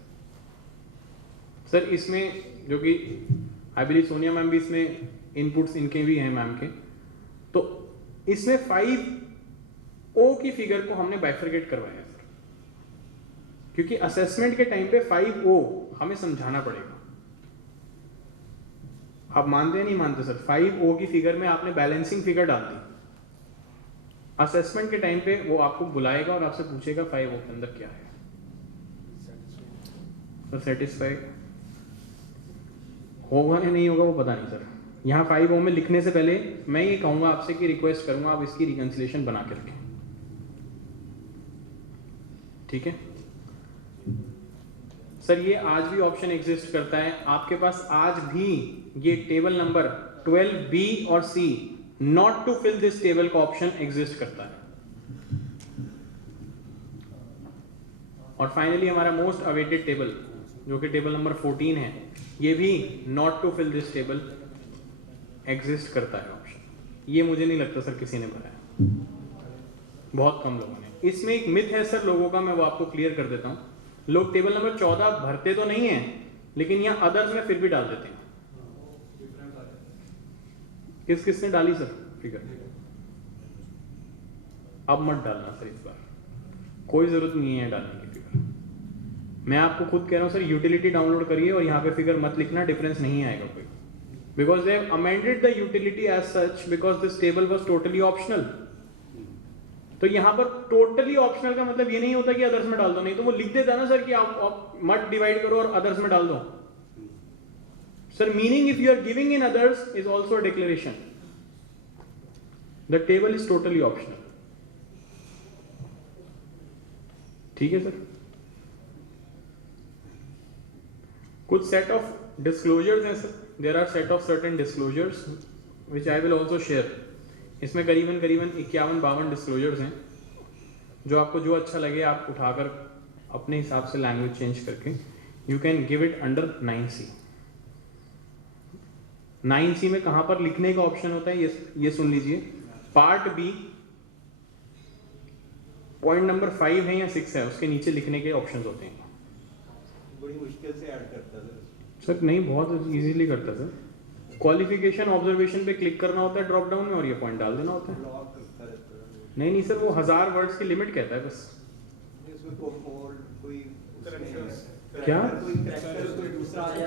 सर इसमें जो कि आई बिलीव सोनिया मैम भी इसमें इनपुट्स इनके भी हैं मैम के, तो इसमें 5O की फिगर को हमने बाइफरकेट करवाया सर, क्योंकि असेसमेंट के टाइम पे 5O हमें समझाना पड़ेगा। आप मानते हैं नहीं मानते सर, 5O की फिगर में आपने बैलेंसिंग फिगर डाल दी, असेसमेंट के टाइम पे वो आपको बुलाएगा और आपसे पूछेगा 5O के अंदर क्या है। सर सेटिस्फाइड होगा या नहीं होगा वो पता नहीं सर। यहाँ 5O में लिखने से पहले मैं ये कहूंगा आपसे कि रिक्वेस्ट करूंगा आप इसकी रिकंसिलेशन बना के रखें, ठीक है सर। ये आज भी ऑप्शन एग्जिस्ट करता है आपके पास, आज भी ये टेबल नंबर 12B और C not to fill this table का ऑप्शन एग्जिस्ट करता है। और फाइनली हमारा मोस्ट अवेटेड टेबल जो कि टेबल नंबर 14 है, ये भी not to fill this table exist करता है ऑप्शन। ये मुझे नहीं लगता सर किसी ने भरा है, बहुत कम लोगों ने। इसमें एक मिथ है सर लोगों का, मैं वो आपको क्लियर कर देता हूं। लोग टेबल नंबर 14 भरते तो नहीं है, लेकिन यहाँ अदर्स में फिर भी डाल देते हैं। किस किसने डाली सर फिगर? अब मत डालना सर इस बार, कोई ज़रूरत नहीं है डालने की फिगर। मैं आपको खुद कह रहा हूँ सर, यूटिलिटी डाउनलोड करिए और यहाँ पे फिगर मत लिखना, डिफरेंस नहीं आएगा कोई, because they have amended the utility as such because this table was totally optional. तो यहाँ पर टोटली ऑप्शनल का मतलब ये नहीं होता कि अदर्स में डाल दो, नहीं तो वो लिख देता ना सर कि आप मत डिवाइड करो और अदर्स में डाल दो। Sir meaning if you are giving in others is also a declaration, the table is totally optional. ठीक है सर। कुछ सेट ऑफ डिस्क्लोजर्स हैं sir, there are set of certain disclosures which I will also share. इसमें करीबन 51-52 disclosures हैं, जो आपको जो अच्छा लगे आप उठाकर अपने हिसाब से लैंग्वेज चेंज करके you can give it under 9C। 9C में कहां पर लिखने का ऑप्शन होता है ये सुन लीजिए। पार्ट बी पॉइंट नंबर 5 है या 6 है, उसके नीचे लिखने के ऑप्शन होते हैं। बड़ी मुश्किल से ऐड करता है सर नहीं, बहुत इजीली करता है सर। क्वालिफिकेशन ऑब्जर्वेशन पे क्लिक करना होता है ड्रॉप डाउन में और ये पॉइंट डाल देना होता है। नहीं सर, वो 1000 वर्ड्स की लिमिट कहता है बस। क्या?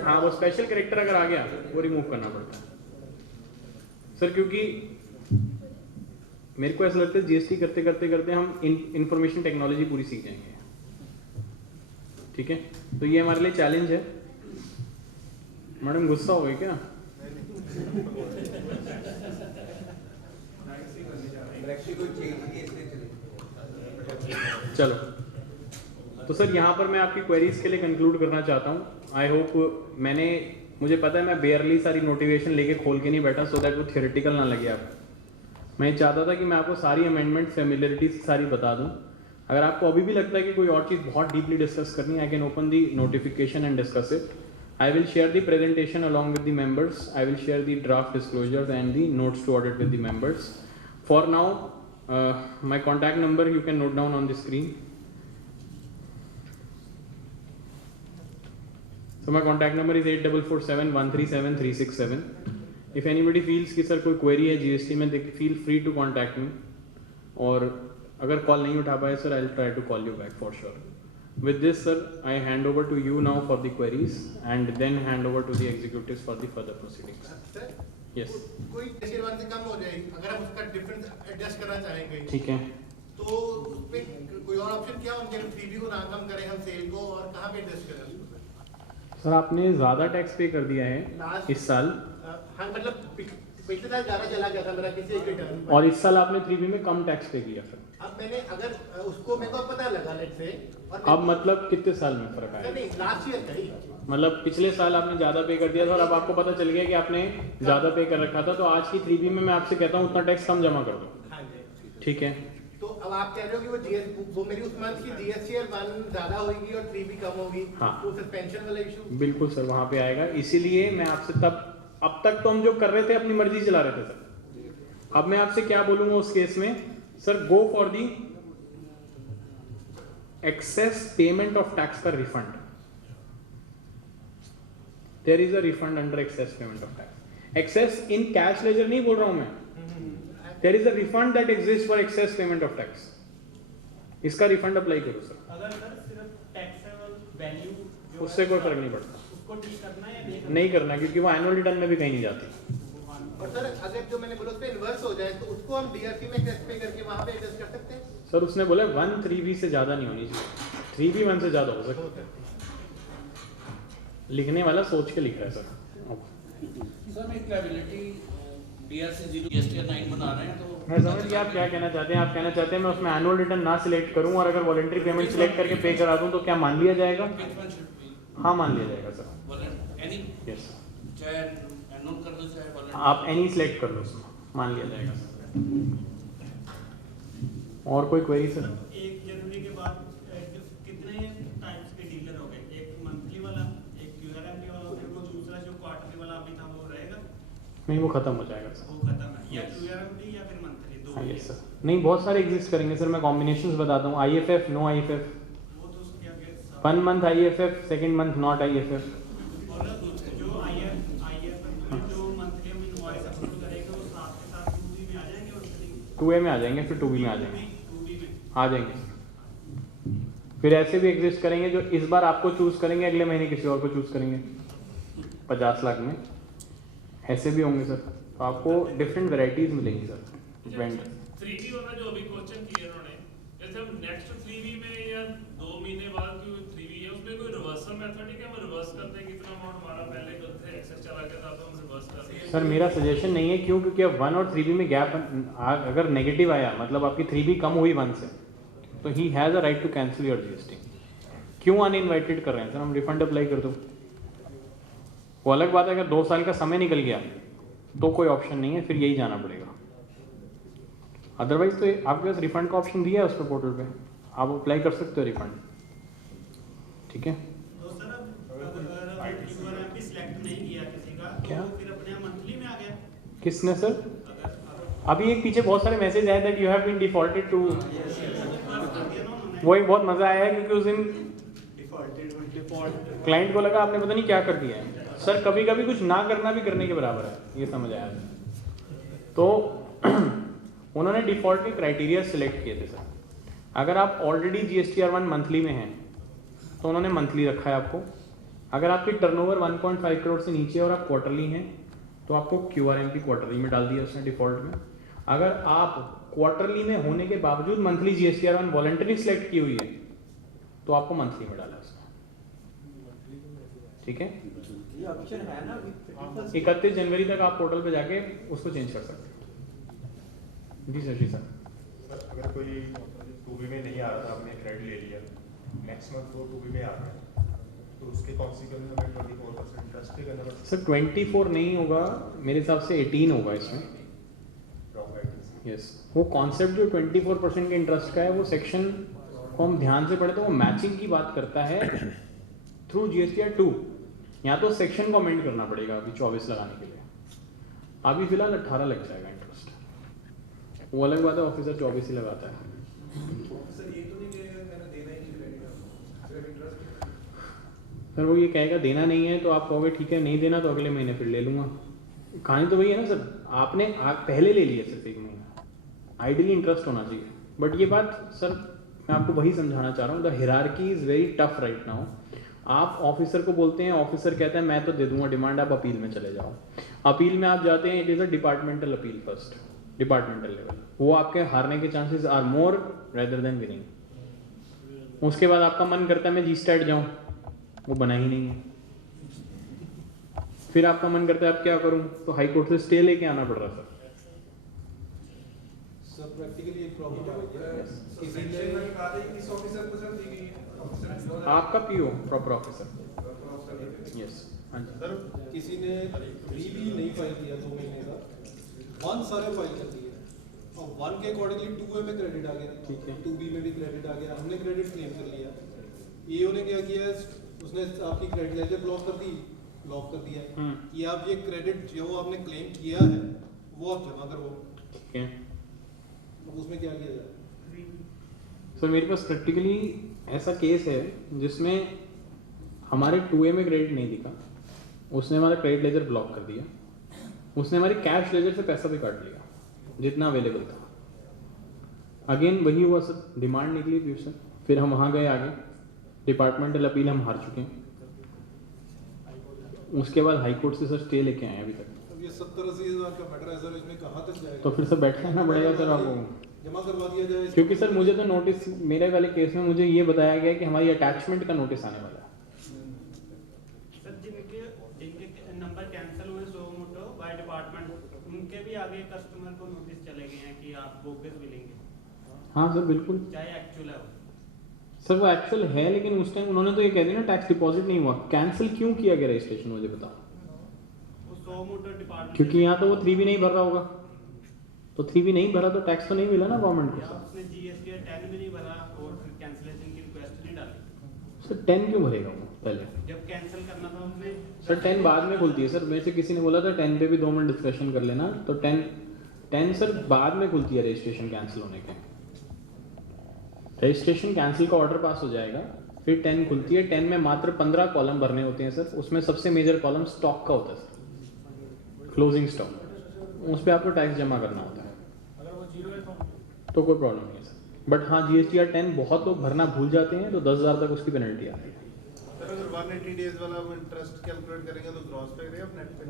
हाँ, वो स्पेशल कैरेक्टर अगर आ गया वो रिमूव करना पड़ता है सर, क्योंकि मेरे को ऐसा लगता है जीएसटी करते करते हम इंफॉर्मेशन टेक्नोलॉजी पूरी सीख जाएंगे। ठीक है, तो ये हमारे लिए चैलेंज है। मैडम गुस्सा हो गई क्या? चलो, तो सर यहाँ पर मैं आपकी क्वेरीज के लिए कंक्लूड करना चाहता हूँ। आई होप मुझे पता है मैं बेयरली सारी नोटिफिकेशन लेके खोल के नहीं बैठा सो दैट वो थियोरेटिकल ना लगे आपको। मैं चाहता था कि मैं आपको सारी अमेंडमेंट फैमिलियरिटीज सारी बता दूँ। अगर आपको अभी भी लगता है कि कोई और चीज़ बहुत डीपली डिस्कस करनी है, I can open the notification and discuss it. I will share the presentation along with the members. I will share the draft disclosures and the notes to audit with the members. For now, my contact number you can note down on the screen. So my contact number is 8447137367. If anybody feels कि sir कोई query है GST में, they feel free to contact me. और अगर call नहीं उठा पाए sir, I'll try to call you back for sure. With this, sir, I hand over to you now for the queries and then hand over to the executives for the further proceedings. Sir? Yes. कोई Tier 1 से कम हो जाएगी, अगर हम उसका difference adjust करना चाहेंगे। ठीक है। तो उसमें कोई और ऑप्शन क्या होंगे? हम 3B को ना कम करें, हम सेल को, और कहाँ पे एडजस्ट करें? सर आपने ज़्यादा टैक्स पे कर दिया है इस साल। हाँ, मतलब पिछले साल ज़्यादा चला गया था मेरा किसी एक रिटर्न, और इस साल आपने 3B में कम टैक्स पे किया सर। अब मैंने अगर उसको मेरे को पता लगा लेट से, और अब मतलब कितने साल में फर्क आया? नहीं, लास्ट ईयर का ही, मतलब पिछले साल आपने ज़्यादा पे कर दिया था और अब आपको पता चल गया कि आपने ज़्यादा पे कर रखा था, तो आज की 3B में मैं आपसे कहता हूँ उतना टैक्स कम जमा कर दो। हाँ जी। ठीक है। तो अब आप कह रहे हो कि वो मेरी उस मंथ की GST 1 ज़्यादा होगी और 3B कम होगी। हाँ। तो सस्पेंशन वाला इशू बिल्कुल सर वहाँ पे आएगा। इसीलिए मैं आपसे अब तक तो हम जो कर रहे थे अपनी मर्जी चला रहे थे सर। अब मैं आपसे क्या बोलूंगा उस केस में, sir go for the excess payment of tax का refund. There is a refund under excess payment of tax. Excess in cash ledger नहीं बोल रहा हूं मैं, there is a refund that exist for excess payment of tax. इसका refund apply करो sir. अगर sir सिर्फ टैक्सेबल वैल्यू उससे कोई फर्क नहीं पड़ता, उसको ठीक करना है या नहीं करना, क्योंकि वो एनुअल रिटर्न में भी कहीं नहीं जाती। और सर अगर जो मैंने बोला उस पे इन्वर्स हो जाए तो उसको हम DRC में टेस्ट पे करके वहां पे एडजस्ट कर सकते हैं। सर उसने बोला 1 3B से ज्यादा नहीं होनी चाहिए, 3B 1 से ज्यादा हो सकता है। लिखने वाला सोच के लिख रहा है सर। सर मैं लायबिलिटी DRC 0 GST 9 बना रहे हैं, तो मैं समझ गया आप क्या कहना चाहते हैं। आप कहना चाहते हैं मैं उसमें एनुअल रिटर्न ना सिलेक्ट करूं और अगर वॉलंटरी पेमेंट सिलेक्ट करके पे करा दूं तो क्या मान लिया जाएगा? हाँ मान लिया जाएगा सर। एनी यस, चाहे एनुअल कर दो चाहे वॉलंटरी, आप एनी सिलेक्ट कर लो उसमें, मान लिया जाएगा सर। और कोई क्वेरी सर? एक जनवरी के बाद कितने टाइप्स के डीलर हो गए? एक मंथली वाला, एक QRMD वाला, फिर वो दूसरा जो क्वार्टरली वाला अभी था वो रहेगा? नहीं, वो खत्म हो जाएगा सर। वो खत्म है, या QRMD या फिर मंथली, दो? Yes sir. नहीं, बहुत सारे एग्जिस्ट करेंगे सर, मैं कॉम्बिनेशंस बताता हूँ। IFF, नो IFF, वो तो उसके आगे 1 month IFF, second month not IFF। और जो IFF जो मंथली हम इनवॉइस अपलोड करेंगे वो साथ के साथ 2B में आ जाएंगे और 2A में आ जाएंगे, फिर 2B में आ जाएंगे। आ जाएंगे सर। फिर ऐसे भी एग्जिस्ट करेंगे जो इस बार आपको चूज करेंगे, अगले महीने किसी और को चूज करेंगे 50 लाख में, ऐसे भी होंगे सर। तो आपको डिफरेंट वेराइटीज मिलेंगी सर वेंडर। 3V वाला जो अभी क्वेश्चन किया उन्होंने, जैसे हम नेक्स्ट 3V में या 2 महीने बाद जो 3V है उसमें कोई रिवर्सल मेथड है कि हम रिवर्स करते हैं कितना अमाउंट हमारा पहले करते हैं एक्सेस चला गया था तो हम रिवर्स करते हैं? सर मेरा सजेशन नहीं है, क्यों? क्योंकि अब 1 और 3V में गैप अगर नेगेटिव आया, मतलब आपकी 3V कम हुई 1 से, तो he has a right to cancel your GST. क्यों अनइनवाइटेड कर रहे हैं सर? हम रिफंड अप्लाई कर दो। वो अलग बात है अगर 2 साल का समय निकल गया तो कोई ऑप्शन नहीं है, फिर यही जाना पड़ेगा। अदरवाइज तो आपके पास रिफंड का ऑप्शन दिया है उस पर पोर्टल पे, आप अप्लाई कर सकते हो रिफंड। ठीक है, तो सर अगर QRMP सिलेक्ट नहीं किया किसी का तो क्या? फिर अपने मंथली में आ गया। किसने सर? अभी एक पीछे बहुत सारे मैसेज आए that you have been defaulted to. वही बहुत मजा आया है क्योंकि उस दिन क्लाइंट को लगा आपने पता नहीं क्या कर दिया है। सर कभी कभी कुछ ना करना भी करने के बराबर है, ये समझ आया। तो उन्होंने डिफॉल्ट के क्राइटेरिया सिलेक्ट किए थे सर। अगर आप ऑलरेडी GSTR1 मंथली में हैं तो उन्होंने मंथली रखा है आपको। अगर आपकी टर्नओवर 1.5 करोड़ से नीचे और आप क्वार्टरली हैं तो आपको QRMP क्वार्टरली में डाल दिया उसने डिफॉल्ट में। अगर आप क्वार्टरली में होने के बावजूद मंथली GSTR1 वॉलंटरी सिलेक्ट की हुई है तो आपको मंथली में डाला उसने। ठीक है, ये ऑप्शन है ना अभी 31 जनवरी तक आप पोर्टल पे जाके उसको चेंज कर सकते हैं। जी सर। सर अगर कोई 2B में नहीं आ रहा था, आपने क्रेडिट ले लिया, नेक्स्ट मंथ वो 2B में आ रहा है, तो उसके कॉन्सिक्वेंस हमें 24% इंटरेस्ट पे करना पड़ता सर 24 नहीं होगा, मेरे हिसाब से 18 होगा इसमें। है। यस, वो कॉन्सेप्ट जो 24% के इंटरेस्ट का है वो सेक्शन को हम ध्यान से पढ़े तो वो मैचिंग की बात करता है थ्रू GSTR2। यहाँ तो सेक्शन को अमेंड करना पड़ेगा अभी 24 लगाने के लिए। अभी फिलहाल 18 लग जाएगा इंटरेस्ट, वो अलग बात है, ऑफिसर 24 ही लगाता है। सर ये तो नहीं कहेगा मैंने देना ही नहीं क्रेडिट, सिर्फ इंटरेस्ट। सर वो ये कहेगा देना नहीं है तो आप कहोगे ठीक है नहीं देना तो अगले महीने फिर ले लूँगा। कहानी तो वही है ना सर, आपने पहले ले लिया सिर्फ 1 महीना, आइडियली इंटरेस्ट होना चाहिए। बट ये बात सर मैं आपको वही समझाना चाह रहा हूँ, the hierarchy is very tough right now. आप ऑफिसर को बोलते हैं, ऑफिसर कहता है मैं तो दे दूंगा डिमांड, आप अपील में चले जाओ। अपील में आप जाते हैं, it is a departmental appeal first, departmental level, वो आपके हारने के chances are more rather than winning. उसके बाद आपका मन करता है मैं GSTAT जाऊँ, वो बना ही नहीं है। फिर आपका मन करता है अब क्या करूँ, तो हाई कोर्ट से स्टे लेके आना पड़ रहा सर प्रैक्टिकली एक प्रॉब्लम आ गई है। किसी ने बता दें किस ऑफिसर को सर दी गई है, सर। आपका PO प्रॉपर ऑफिसर। यस, हाँ जी सर किसी ने 3B नहीं फाइल किया 2 महीने का, 1 सारे फाइल कर दिए और 1 के अकॉर्डिंगली 2A में क्रेडिट आ गया, ठीक है। 2B में भी क्रेडिट आ गया, हमने क्रेडिट क्लेम कर लिया। EO ने क्या किया, उसने आपकी क्रेडिट लेजर ब्लॉक कर दी, लॉक कर दिया कि आप ये क्रेडिट जो आपने क्लेम किया है वो आप जमा करो। ठीक है उसमें क्या किया जाए? सर मेरे पास प्रैक्टिकली ऐसा केस है जिसमें हमारे 2A में क्रेडिट नहीं दिखा, उसने हमारा क्रेडिट लेजर ब्लॉक कर दिया, उसने हमारे कैश लेजर से पैसा भी काट लिया जितना अवेलेबल था। अगेन वही हुआ सर, डिमांड निकली थी सर, फिर हम वहाँ गए आगे, डिपार्टमेंटल अपील हम हार चुके हैं। उसके बाद हाई कोर्ट से सर स्टे लेके आए अभी तक। अब ये 70-80 हज़ार का मैटर है सर, इसमें कहाँ तक जाएगा? तो फिर सर बैठना पड़ेगा सर आपको, जमा करवा दिया जाए। क्योंकि सर मुझे तो नोटिस, मेरे वाले केस में मुझे ये बताया गया कि हमारी अटैचमेंट का नोटिस आने वाला है। सर जिनके नंबर कैंसिल हुए सो मोटो बाय डिपार्टमेंट, उनके भी आगे कस्टमर को नोटिस चले गए हैं कि आप बोगस मिलेंगे। हाँ सर बिल्कुल, चाहे एक्चुअल है वो। सर वो एक्चुअल है लेकिन उस टाइम उन्होंने तो ये कह दिया ना टैक्स डिपॉजिट नहीं हुआ। कैंसिल क्यों किया गया रजिस्ट्रेशन मुझे बताओ? वो सो मोटो डिपार्टमेंट, क्योंकि यहाँ तो वो 3B नहीं भर रहा होगा, तो 3B नहीं भरा तो टैक्स तो नहीं मिला ना गवर्नमेंट को। उसने GST 10 भी नहीं भरा और फिर कैंसिलेशन की रिक्वेस्ट नहीं डाली। सर 10 क्यों भरेगा वो पहले? जब कैंसिल करना था उसने। सर 10 बाद में खुलती है सर, मेरे से किसी ने बोला था 10 पे भी 2 मिनट डिस्कशन कर लेना, तो 10 सर बाद में खुलती है रजिस्ट्रेशन कैंसिल होने के। रजिस्ट्रेशन कैंसिल का ऑर्डर पास हो जाएगा, फिर 10 खुलती है। 10 में मात्र 15 कॉलम भरने होते हैं सर, उसमें सबसे मेजर कॉलम स्टॉक का होता है सर, क्लोजिंग स्टॉक, उस पर आपको टैक्स जमा करना होता है। अगर वो 0 है तो कोई प्रॉब्लम नहीं है सर। बट हाँ GSTR 10 बहुत लोग भरना भूल जाते हैं तो 10,000 तक उसकी पेनल्टी आती है। सर अगर 180 डेज वाला हम इंटरेस्ट कैलकुलेट करेंगे तो ग्रॉस पे करें या नेट पे?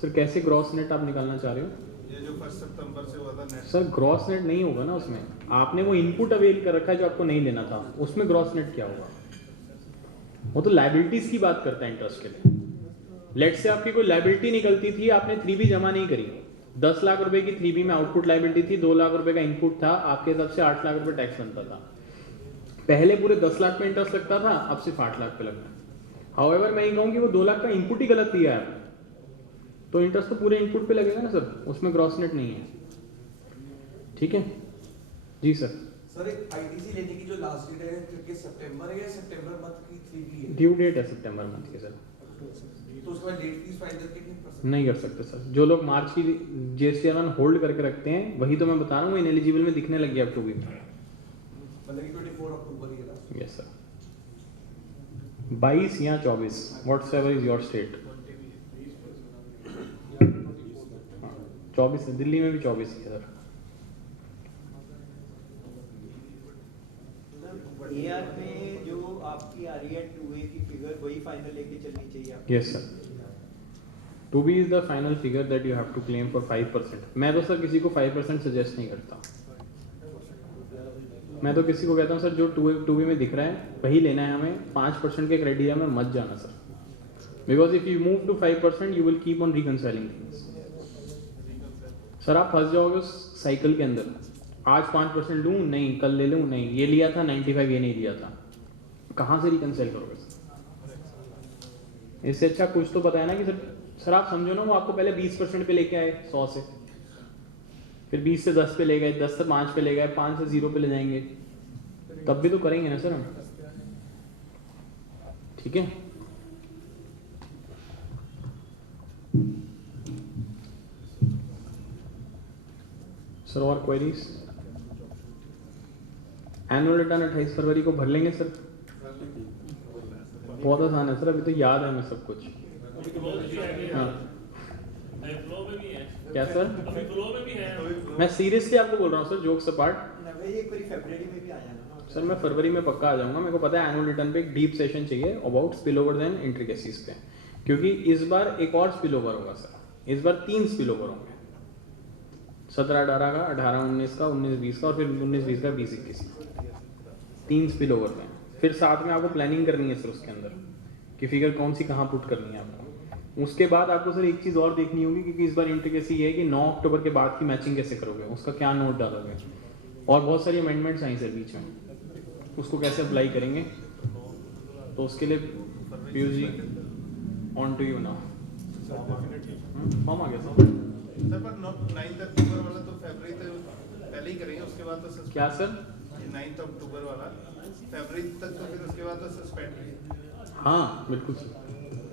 सर कैसे ग्रॉस नेट आप निकालना चाह रहे हो? ये जो 1 सितंबर से हुआ था नेट। सर ग्रॉस नेट नहीं होगा ना उसमें, आपने वो इनपुट अवेल कर रखा है जो आपको नहीं लेना था, उसमें ग्रॉस नेट क्या होगा? वो तो लायबिलिटीज की बात करता है इंटरेस्ट के लिए। लेट से आपकी कोई लायबिलिटी निकलती थी, आपने 3B जमा नहीं करी, 10 लाख रुपए की 3B में आउटपुट लायबिलिटी थी, 2 लाख रुपए का इनपुट था, आपके हिसाब से 8 लाख रुपए टैक्स बनता था। पहले पूरे 10 लाख पे इंटरेस्ट लगता था, अब सिर्फ 8 लाख पे लगता है। हाउएवर मैं ये कहूँ कि वो 2 लाख का इनपुट ही गलत दिया है तो इंटरेस्ट तो पूरे इनपुट पे लगेगा ना सर, उसमें ग्रॉस नेट नहीं है। ठीक है जी सर। सर एक ITC लेने की जो लास्ट डेट है क्योंकि सितंबर है या सितंबर मंथ की 3B है? ड्यू डेट है सितंबर मंथ की सर। तो उसके बाद लेट फीस फाइल करके नहीं कर सकते? नहीं कर सकते सर। जो लोग मार्च की GSTR 1 होल्ड करके रखते हैं वही तो मैं बता रहा हूँ इनएलिजिबल में दिखने लगी अब 2B में। मतलब कि 24 अक्टूबर ही है। Yes sir. 22 या 24 व्हाट्सएवर इज योर स्टेट। 24 है, दिल्ली में भी 24 है सर। AR में जो आपकी आ रही है 2A की फिगर वही फाइनल लेके चलनी चाहिए आपको? Yes sir. 2B is the final figure that you have to claim for 5%। मैं तो सर किसी को 5% सजेस्ट नहीं करता। मैं तो किसी को कहता हूँ सर जो 2B में दिख रहा है वही लेना है हमें, 5% के क्राइटेरिया में मत जाना sir, because if you move to 5% you will keep on reconciling things. Sir आप फंस जाओगे उस साइकिल के अंदर, आज 5% लूँ नहीं, कल ले लूँ नहीं, ये लिया था 95 ये नहीं लिया था, कहाँ से रिकंसाइल करोगे सर? इससे अच्छा कुछ तो पता है ना कि सर आप समझो ना वो आपको पहले 20% पे लेके आए 100 से, फिर 20 से 10 पे ले गए, 10 से 5 पे ले गए, 5 से 0 पे ले जाएंगे, तब भी तो करेंगे ना सर हम। ठीक है सर। और क्वेरीज? एनुअल रिटर्न 28 फरवरी को भर लेंगे सर। बहुत आसान है सर, अभी तो याद है हमें सब कुछ। हाँ फ्लो में भी है क्या सर? अभी फ्लो में भी है। मैं सीरियसली आपको बोल रहा हूँ सर, जोक्स अपार्ट। एक बार फरवरी में भी आ जाना ना सर मैं फरवरी में पक्का आ जाऊंगा। मेरे को पता है एनुअल रिटर्न पे एक डीप सेशन चाहिए about spill over then intricacies पे, क्योंकि इस बार एक और स्पिल ओवर होगा सर। इस बार 3 स्पिल ओवर होंगे, 17-18 का, 18-19 का, 19-20 का और फिर 19-20 का 20-21 का। 3 स्पिल ओवर में फिर साथ में आपको प्लानिंग करनी है सर उसके अंदर कि फिगर कौन सी कहाँ पुट करनी है आपको। उसके बाद आपको सर एक चीज़ और देखनी होगी, क्योंकि इस बार इंट्रिकेसी ये है कि 9 अक्टूबर के बाद की मैचिंग कैसे करोगे, उसका क्या नोट डालोगे, और बहुत सारी अमेंडमेंट्स आई सर बीच में, उसको कैसे अप्लाई करेंगे, तो उसके लिए Piyush ji on to you now. Form आ गया सर। सर पर 9 अक्टूबर वाला तो फरवरी तक पहले ही करेंगे, उसके बाद तो क्या सर? 9 अक्टूबर वाला फरवरी तक, तो फिर उसके बाद तो सस्पेंड। हाँ बिल्कुल सर,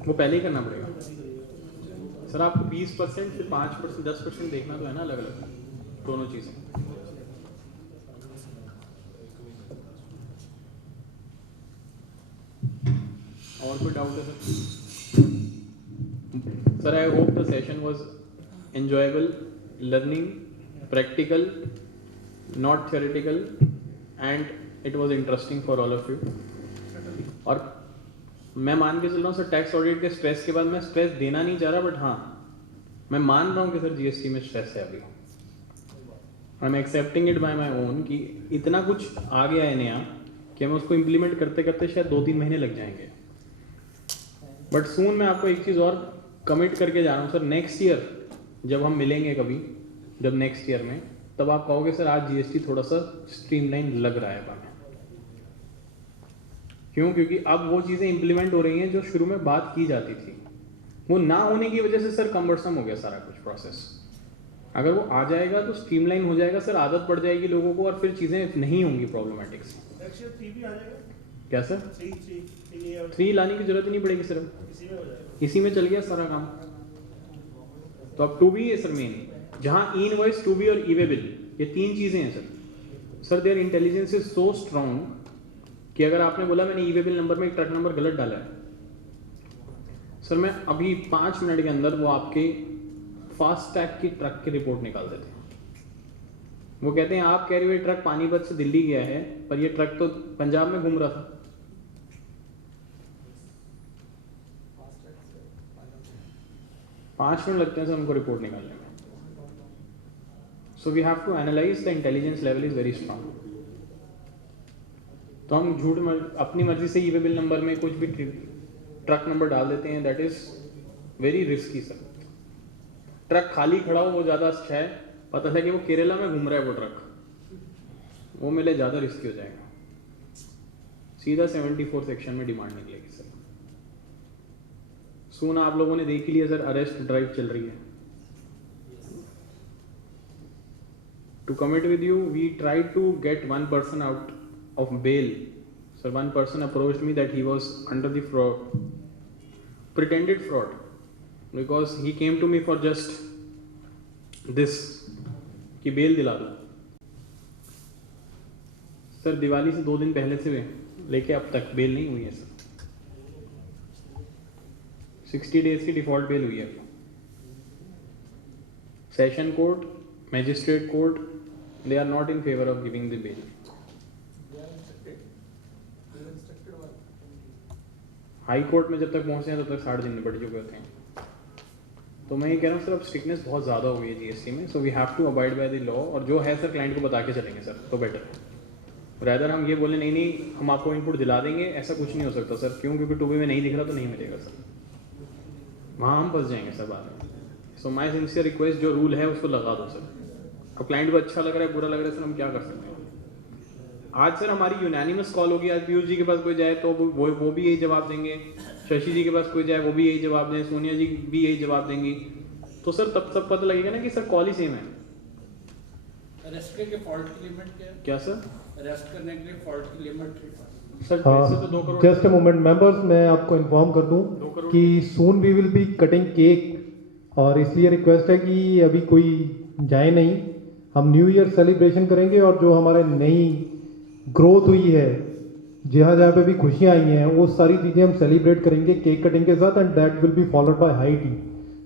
वो पहले ही करना पड़ेगा सर। आपको 20% फिर 5% 10% देखना तो है ना, अलग अलग दोनों चीज़ें। और कोई डाउट है sir? Sir I hope the session was enjoyable, learning, practical, not theoretical, and it was interesting for all of you. और मैं मान के चल रहा हूँ सर, टैक्स ऑडिट के स्ट्रेस के बाद मैं स्ट्रेस देना नहीं चाह रहा, बट हाँ मैं मान रहा हूँ कि सर GST में स्ट्रेस है अभी। I am accepting it by my own कि इतना कुछ आ गया है नया कि हमें उसको इम्प्लीमेंट करते करते शायद 2-3 महीने लग जाएंगे। बट सून मैं आपको एक चीज़ और कमिट करके जा रहा हूँ सर, नेक्स्ट ईयर जब हम मिलेंगे कभी, जब नेक्स्ट ईयर में, तब आप कहोगे सर आज GST थोड़ा सा स्ट्रीमलाइन लग रहा है हमें। क्यों? क्योंकि अब वो चीज़ें इंप्लीमेंट हो रही हैं जो शुरू में बात की जाती थी, वो ना होने की वजह से सर कम्बरसम हो गया सारा कुछ प्रोसेस। अगर वो आ जाएगा तो स्ट्रीमलाइन हो जाएगा सर, आदत पड़ जाएगी लोगों को और फिर चीज़ें नहीं होंगी प्रॉब्लमेटिक सी। क्या सर? 3 लाने की जरूरत ही नहीं पड़ेगी सर, इसी में चल गया सारा काम। तो अब 2B है सर मेन, जहाँ इनवॉइस 2B और ई वे बिल, ये 3 चीज़ें हैं सर। Sir their intelligence is so strong कि अगर आपने बोला मैंने ई वे बिल नंबर में एक ट्रक नंबर गलत डाला है सर, मैं अभी 5 मिनट के अंदर वो आपके फास्ट टैग की ट्रक की रिपोर्ट निकाल देते हैं। वो कहते हैं आप कह रहे हो ये ट्रक पानीपत से दिल्ली गया है, पर ये ट्रक तो पंजाब में घूम रहा था। पाँच मिनट लगते हैं सर उनको रिपोर्ट निकालने में। So we have to analyse the intelligence level is very strong. तो हम अपनी मर्जी से ई वे बिल नंबर में कुछ भी ट्रक नंबर डाल देते हैं, that is very risky sir. Truck खाली खड़ा हो वो ज़्यादा अच्छा है, पता है कि वो केरला में घूम रहा है वो ट्रक, वो मेरे ज़्यादा रिस्की हो जाएगा। सीधा 74 सेक्शन में डिमांड निकलेगी सर। सून आप लोगों ने देख ही लिया सर, अरेस्ट ड्राइव चल रही है। To commit with you we try to get one person out of bail. So one person approached me that he was under the pretended fraud, because he came to me for just this कि bell दिला दो। Sir Diwali से 2 दिन पहले से लेके अब तक बेल नहीं हुई है सर। 60 डेज की डिफॉल्ट बेल हुई है। Session court, magistrate court, they are not in favor of giving the bail. High court में जब तक पहुंचते हैं तब तक 60 दिन निपट चुके होते हैं। तो मैं ये कह रहा हूँ सर अब स्ट्रिक्टनेस बहुत ज़्यादा हो गई है जीएसटी में। So we have to abide by the law, और जो है सर क्लाइंट को बता के चलेंगे सर तो बेटर है। रैदर हम ये बोले नहीं नहीं हम आपको इनपुट दिला देंगे, ऐसा कुछ नहीं हो सकता सर। क्यों? क्योंकि 2B में नहीं दिख रहा तो नहीं मिलेगा सर, वहाँ हम फंस जाएंगे सर बाद में। सो माई सिंसियर रिक्वेस्ट, जो रूल है उसको लगा दो सर। अब क्लाइंट को अच्छा लग रहा है बुरा लग रहा है सर, हम क्या कर सकते हैं। आज सर हमारी यूनानिमस कॉल होगी, आज पीयूष जी के पास कोई जाए तो वो भी यही जवाब देंगे, शशि जी के पास कोई जाए वो भी यही जवाब दें, सोनिया जी भी यही जवाब देंगी। तो सर तब सब पता लगेगा ना कि सर कॉल ही सेम है। अरेस्ट के फॉल्ट की लिमिट क्या है? क्या सर? अरेस्ट करने के लिए फॉल्ट की लिमिट सर वैसे तो 2 crore. Just a moment members, मैं आपको इन्फॉर्म कर दूं कि soon we will be cutting cake, और इसलिए रिक्वेस्ट है कि अभी कोई जाए नहीं। हम न्यू ईयर सेलिब्रेशन करेंगे, और जो हमारे नई ग्रोथ हुई है, जहाँ जहाँ पे भी खुशियाँ आई हैं, वो सारी चीज़ें हम सेलिब्रेट करेंगे केक कटिंग के साथ, and that will be followed by high tea.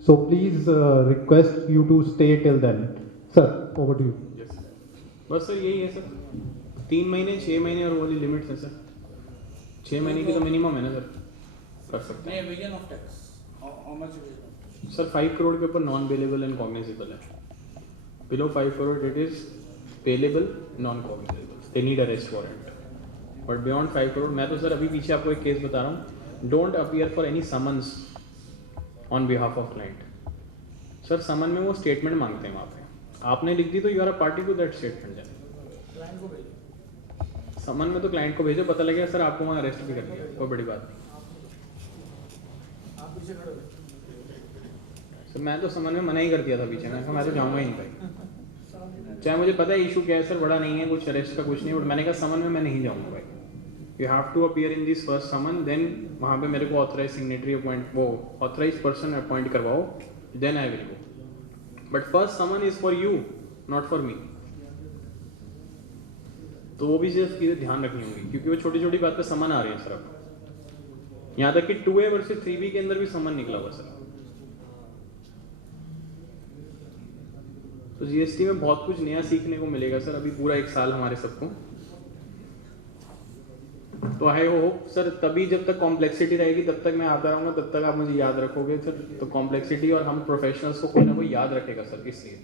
So please request you to stay till then. Sir over to you. बस सर यही है सर, 3 महीने 6 महीने और वो वाली लिमिट्स है सर। 6 महीने की तो मिनिमम है ना सर, कर सकते हैं। Evasion of tax how much sir 5 crore के ऊपर नॉन पेलेबल एंड कॉग्निजेबल है। Below 5 crore it is bailable, non cognizable, they need arrest warrant. But beyond 5 crore, मैं तो सर अभी पीछे आपको एक केस बता रहा हूँ, don't appear for any summons on behalf of client. Sir summon में वो स्टेटमेंट मांगते हैं, वहाँ पे आपने लिख दी तो you are a party to that statement. जाए समन में तो क्लाइंट को भेजो, पता लगेगा सर आपको वहाँ अरेस्ट भी कर लिया, कोई बड़ी बात नहीं। सर मैं तो समन में मना ही कर दिया था पीछे, मैं तो जाऊँगा ही नहीं भाई, चाहे मुझे पता है इशू क्या है सर, बड़ा नहीं है कुछ, अरेस्ट का कुछ नहीं, बट मैंने कहा समन में मैं नहीं जाऊँगा भाई। You have to appear in this first summon, then वहाँ पे मेरे को ऑथराइज सिग्नेटरी अपॉइंट, वो ऑथराइज पर्सन अपॉइंट करवाओ, then I will go. But first summon is for you, not for me. तो वो भी चीज़ें ध्यान रखनी होगी, क्योंकि वो छोटी छोटी बात पे समन आ रहे हैं सर। अब यहाँ तक कि 2A वर्सेस 3B के अंदर भी समन निकला हुआ सर। तो जीएसटी में बहुत कुछ नया सीखने को मिलेगा सर, अभी पूरा 1 साल हमारे सबको। तो आई होप सर तभी जब तक कॉम्प्लेक्सिटी रहेगी तब तक मैं आता रहूँगा, तब तक आप मुझे याद रखोगे सर। तो कॉम्प्लेक्सिटी और हम प्रोफेशनल्स को कोई ना कोई याद रखेगा सर। इसलिए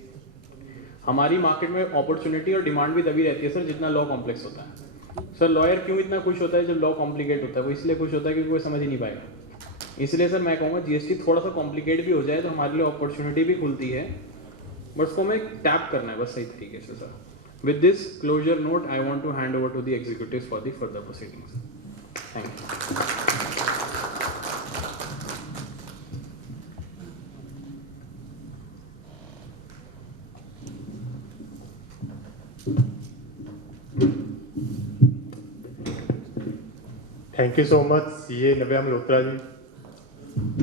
हमारी मार्केट में अपॉर्चुनिटी और डिमांड भी तभी रहती है सर जितना लॉ कॉम्प्लेक्स होता है। सर लॉयर क्यों इतना खुश होता है जब लॉ कॉम्प्लिकेट होता है? वो इसलिए खुश होता है क्योंकि कोई समझ ही नहीं पाएगा। इसलिए सर मैं कहूँगा जीएसटी थोड़ा सा कॉम्प्लिकेट भी हो जाए तो हमारे लिए अपॉर्चुनिटी भी खुलती है, बट उसको हमें टैप करना है बस सही तरीके से sir. With this closure note, I want to hand over to the executives for the further proceedings. Thank you. Thank you so much, CA Navya Malhotra ji,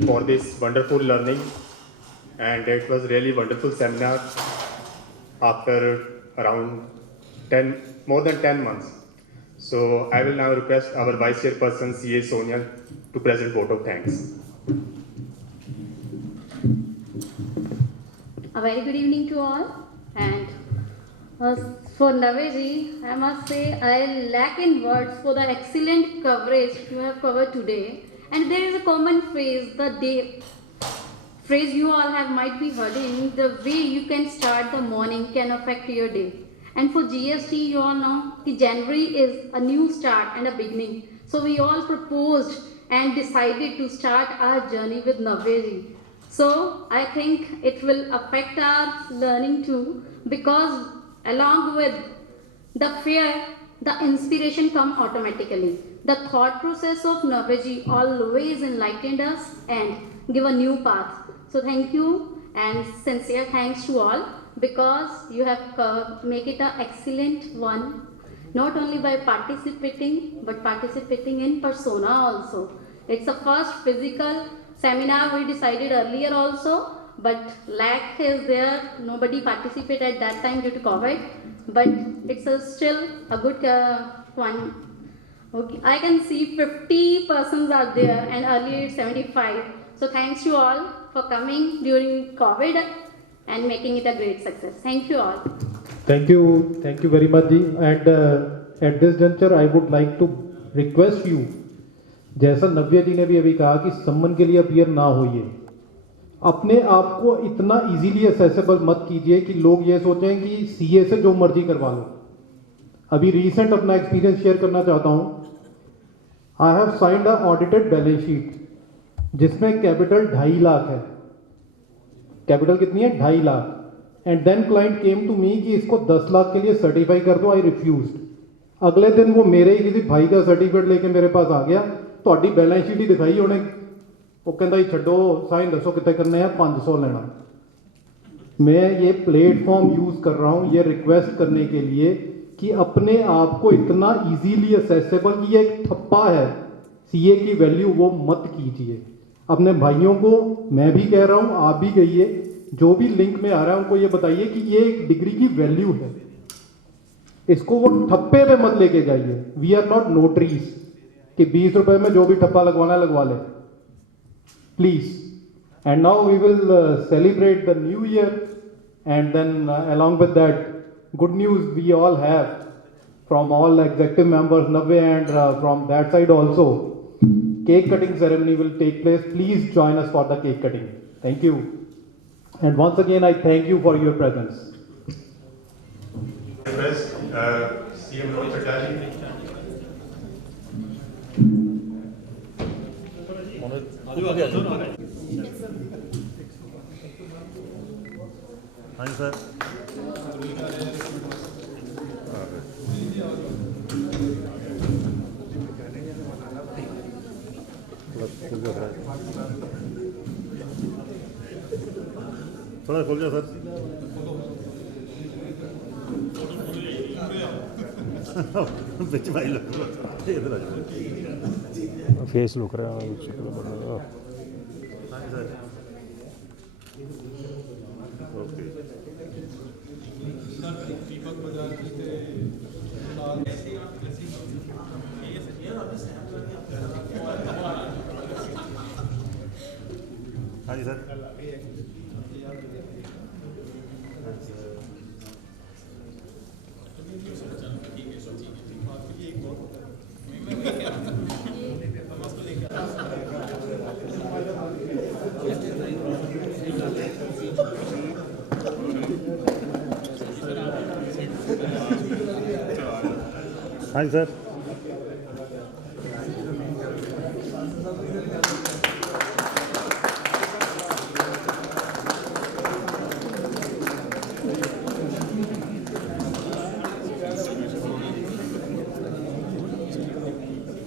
for this wonderful learning, and it was really wonderful seminar after around more than 10 months. So I will now request our Vice Chairperson CA Sonia to present vote of thanks. A very good evening to all, and For Naveji, I must say I lack in words for the excellent coverage you have covered today. And there is a common phrase, phrase you all have might be hearing, the way you can start the morning can affect your day. And for GST, you all know that January is a new start and a beginning. So we all proposed and decided to start our journey with Naveji. So I think it will affect our learning too, because along with the fear, the inspiration come automatically. The thought process of Naveji always enlightened us and give a new path. So thank you and sincere thanks to all, because you have make it an excellent one, not only by participating but participating in persona also. It's the first physical seminar we decided earlier also, but lack is there, nobody participated at that time due to COVID, but it's still a good one. Okay, I can see 50 persons are there and earlier it's 75. So thanks to all for coming during COVID and making it a great success. Thank you all. Thank you very much ji. And at this juncture I would like to request you, जैसा नव्या जी ने भी अभी कहा कि सम्मन के लिए appear ना होइए, अपने आप को इतना इजीली एसेसेबल मत कीजिए कि लोग ये सोचें कि सीए से जो मर्जी करवा लो। अभी रीसेंट अपना एक्सपीरियंस शेयर करना चाहता हूं। I have signed a audited balance sheet जिसमें कैपिटल 2.5 लाख है। कैपिटल कितनी है? 2.5 lakh. And then client came to me कि इसको 10 लाख के लिए सर्टिफाई कर दो। I refused. अगले दिन वो मेरे ही किसी भाई का सर्टिफिकेट लेके मेरे पास आ गया, ਤੁਹਾਡੀ बैलेंस शीट ही दिखाई उन्हें, वो कहता ही छड्डो साइन दसो कितने करने हैं, 500 लेना। मैं ये प्लेटफॉर्म यूज कर रहा हूं ये रिक्वेस्ट करने के लिए कि अपने आप को इतना इजीली असेसेबल कि ये एक ठप्पा है सीए की वैल्यू, वो मत कीजिए। अपने भाइयों को मैं भी कह रहा हूं, आप भी कहिए, जो भी लिंक में आ रहा है उनको ये बताइए कि ये एक डिग्री की वैल्यू है, इसको वो ठप्पे पे मत लेके जाइए। वी आर नॉट नोटरीज कि 20 रुपए में जो भी ठप्पा लगवाना है लगवा ले, please. And now we will celebrate the new year, and then along with that good news we all have from all executive members, Navya, and from that side also, cake cutting ceremony will take place. Please join us for the cake cutting. Thank you. And once again I thank you for your presence. CM Rohit Chattaji. हाँ जी sir. थोड़ा खोल जाओ sir. बिच भाई लोग इधर आ जाओ। Face look रहा है सर। ओके दीपक बजाज जी थे हाँ जी सर। हाँ जी सर।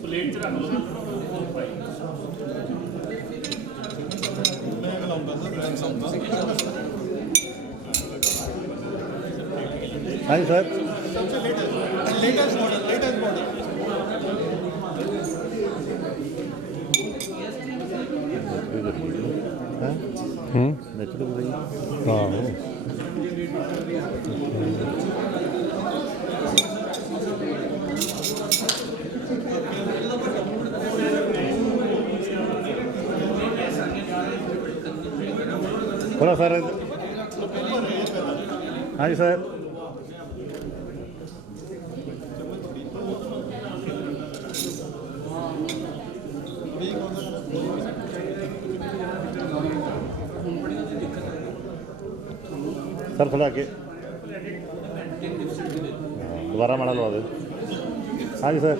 प्लेट रख लो। मैं लाऊंगा सर, मैं लाऊंगा। हाँ जी सर। सबसे लेटेस्ट मॉडल थोड़ा सर। हाँ जी सर। सर थोड़ा आगे दोबारा माड़ा लगा दो। हाँ जी सर।